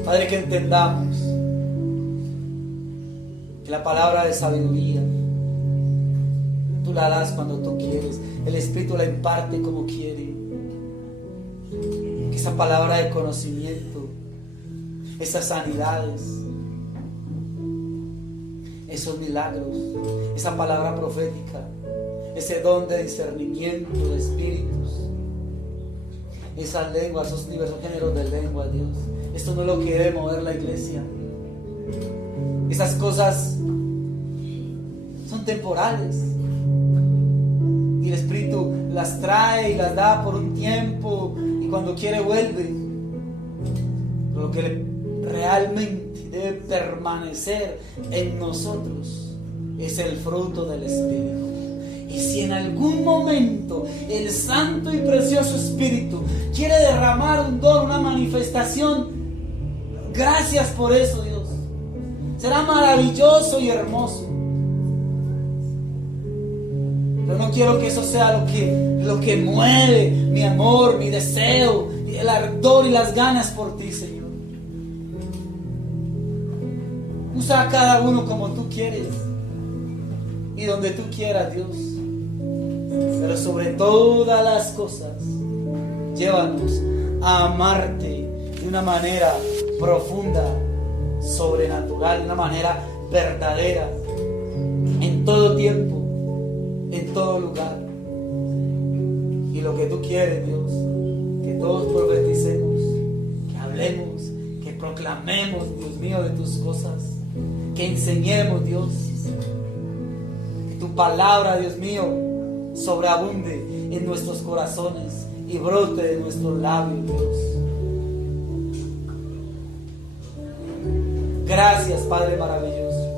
Padre, que entendamos que la palabra de sabiduría tú la das cuando tú quieres. El Espíritu la imparte como quiere. Que esa palabra de conocimiento, esas sanidades, esos milagros, esa palabra profética, ese don de discernimiento de espíritus, esas lenguas, esos diversos géneros de lengua, Dios, esto no es lo que debe mover la iglesia. Esas cosas son temporales, y el Espíritu las trae y las da por un tiempo, y cuando quiere vuelve. Pero lo que realmente debe permanecer en nosotros es el fruto del Espíritu. Y si en algún momento el Santo y Precioso Espíritu quiere derramar un don, una manifestación, Gracias por eso, Dios. Será maravilloso y hermoso. Pero no quiero que eso sea lo que mueve mi amor, mi deseo, el ardor y las ganas por ti, Señor. Usa a cada uno como tú quieres y donde tú quieras, Dios. Pero sobre todas las cosas, llévanos a amarte de una manera profunda, sobrenatural, de una manera verdadera, en todo tiempo, en todo lugar. Y lo que tú quieres, Dios, que todos profeticemos, que hablemos, que proclamemos, Dios mío, de tus cosas, que enseñemos, Dios, que tu palabra, Dios mío, sobreabunde en nuestros corazones y brote de nuestros labios, Dios. Gracias, Padre maravilloso,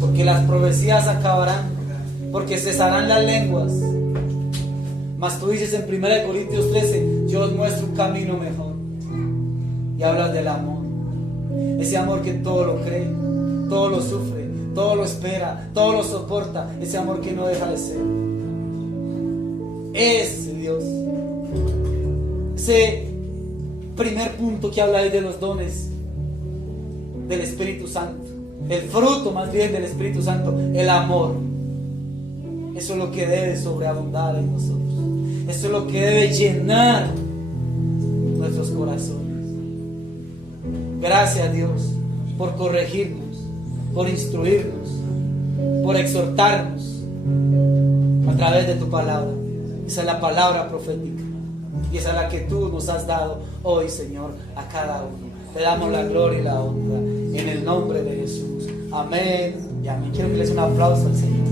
porque las profecías acabarán, porque cesarán las lenguas. Mas tú dices en 1 Corintios 13, yo os muestro un camino mejor. Y hablas del amor, ese amor que todo lo cree, todo lo sufre, todo lo espera, todo lo soporta, ese amor que no deja de ser. Ese Dios, ese primer punto que habla ahí de los dones del Espíritu Santo, el fruto más bien del Espíritu Santo, el amor. Eso es lo que debe sobreabundar en nosotros. Eso es lo que debe llenar nuestros corazones. Gracias, Dios, por corregirnos, por instruirnos, por exhortarnos a través de tu palabra. Esa es la palabra profética y esa es la que tú nos has dado hoy, Señor, a cada uno. Te damos la gloria y la honra en el nombre de Jesús. Amén y amén. Quiero que les dé un aplauso al Señor.